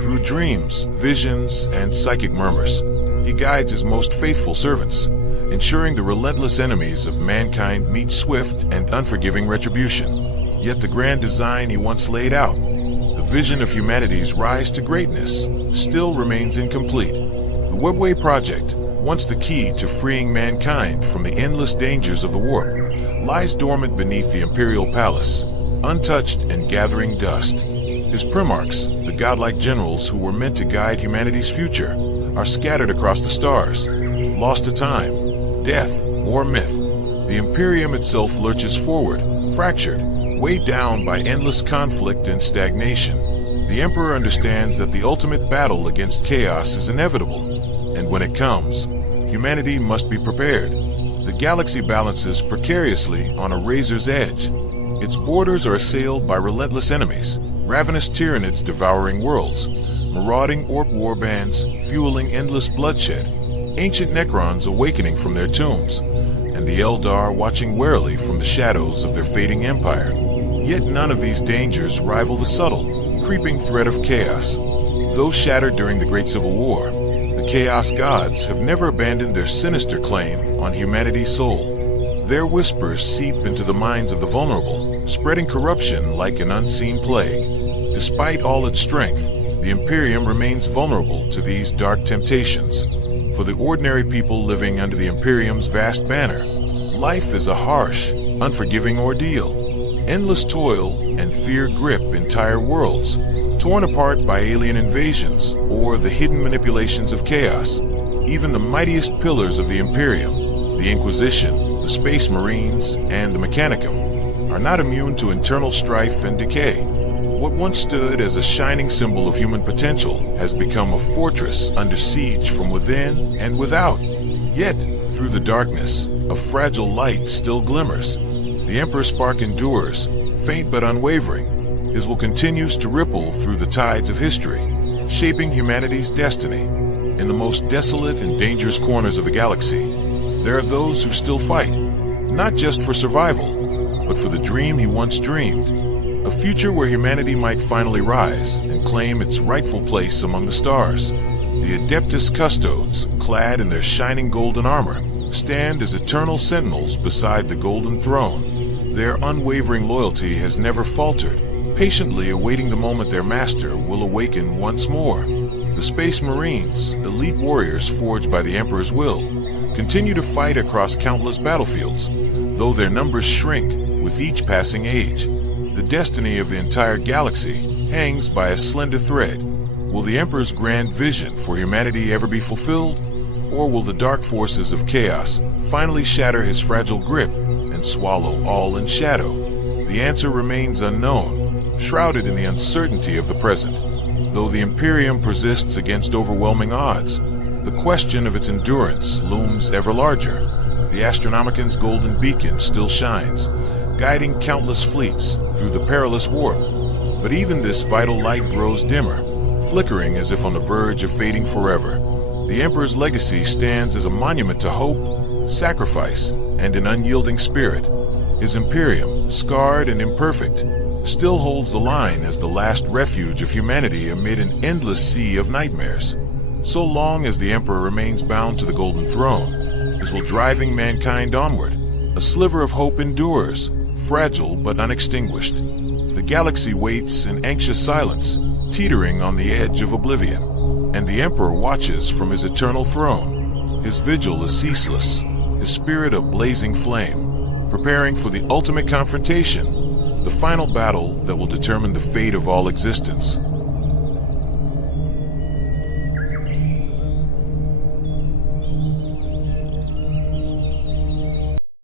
Through dreams, visions, and psychic murmurs, he guides his most faithful servants, ensuring the relentless enemies of mankind meet swift and unforgiving retribution. Yet the grand design he once laid out, the vision of humanity's rise to greatness, still remains incomplete. The Webway Project, once the key to freeing mankind from the endless dangers of the warp, lies dormant beneath the Imperial Palace, untouched and gathering dust. His primarchs, the godlike generals who were meant to guide humanity's future, are scattered across the stars, lost to time, death, or myth. The Imperium itself lurches forward, fractured, weighed down by endless conflict and stagnation. The Emperor understands that the ultimate battle against chaos is inevitable, and when it comes, humanity must be prepared. The galaxy balances precariously on a razor's edge. Its borders are assailed by relentless enemies, ravenous tyrannids devouring worlds, marauding orc warbands fueling endless bloodshed, ancient Necrons awakening from their tombs, and the Eldar watching warily from the shadows of their fading empire. Yet none of these dangers rival the subtle, creeping threat of chaos. Though shattered during the Great Civil War, the Chaos Gods have never abandoned their sinister claim on humanity's soul. Their whispers seep into the minds of the vulnerable, spreading corruption like an unseen plague. Despite all its strength, the Imperium remains vulnerable to these dark temptations. For the ordinary people living under the Imperium's vast banner, life is a harsh, unforgiving ordeal. Endless toil and fear grip entire worlds, torn apart by alien invasions or the hidden manipulations of chaos. Even the mightiest pillars of the Imperium, the Inquisition, the Space Marines, and the Mechanicum, are not immune to internal strife and decay. What once stood as a shining symbol of human potential has become a fortress under siege from within and without. Yet, through the darkness, a fragile light still glimmers. The Emperor's spark endures, faint but unwavering. His will continues to ripple through the tides of history, shaping humanity's destiny. In the most desolate and dangerous corners of the galaxy, there are those who still fight, not just for survival, but for the dream he once dreamed. A future where humanity might finally rise and claim its rightful place among the stars. The Adeptus Custodes, clad in their shining golden armor, stand as eternal sentinels beside the Golden Throne. Their unwavering loyalty has never faltered, patiently awaiting the moment their master will awaken once more. The Space Marines, elite warriors forged by the Emperor's will, continue to fight across countless battlefields, though their numbers shrink with each passing age. The destiny of the entire galaxy hangs by a slender thread. Will the Emperor's grand vision for humanity ever be fulfilled? Or will the dark forces of chaos finally shatter his fragile grip and swallow all in shadow? The answer remains unknown, shrouded in the uncertainty of the present. Though the Imperium persists against overwhelming odds, the question of its endurance looms ever larger. The Astronomican's golden beacon still shines, guiding countless fleets through the perilous warp. But even this vital light grows dimmer, flickering as if on the verge of fading forever. The Emperor's legacy stands as a monument to hope, sacrifice, and an unyielding spirit. His Imperium, scarred and imperfect, still holds the line as the last refuge of humanity amid an endless sea of nightmares. So long as the Emperor remains bound to the Golden Throne, his will driving mankind onward. A sliver of hope endures, fragile but unextinguished. The galaxy waits in anxious silence, teetering on the edge of oblivion, and the Emperor watches from his eternal throne. His vigil is ceaseless, his spirit a blazing flame, preparing for the ultimate confrontation, the final battle that will determine the fate of all existence.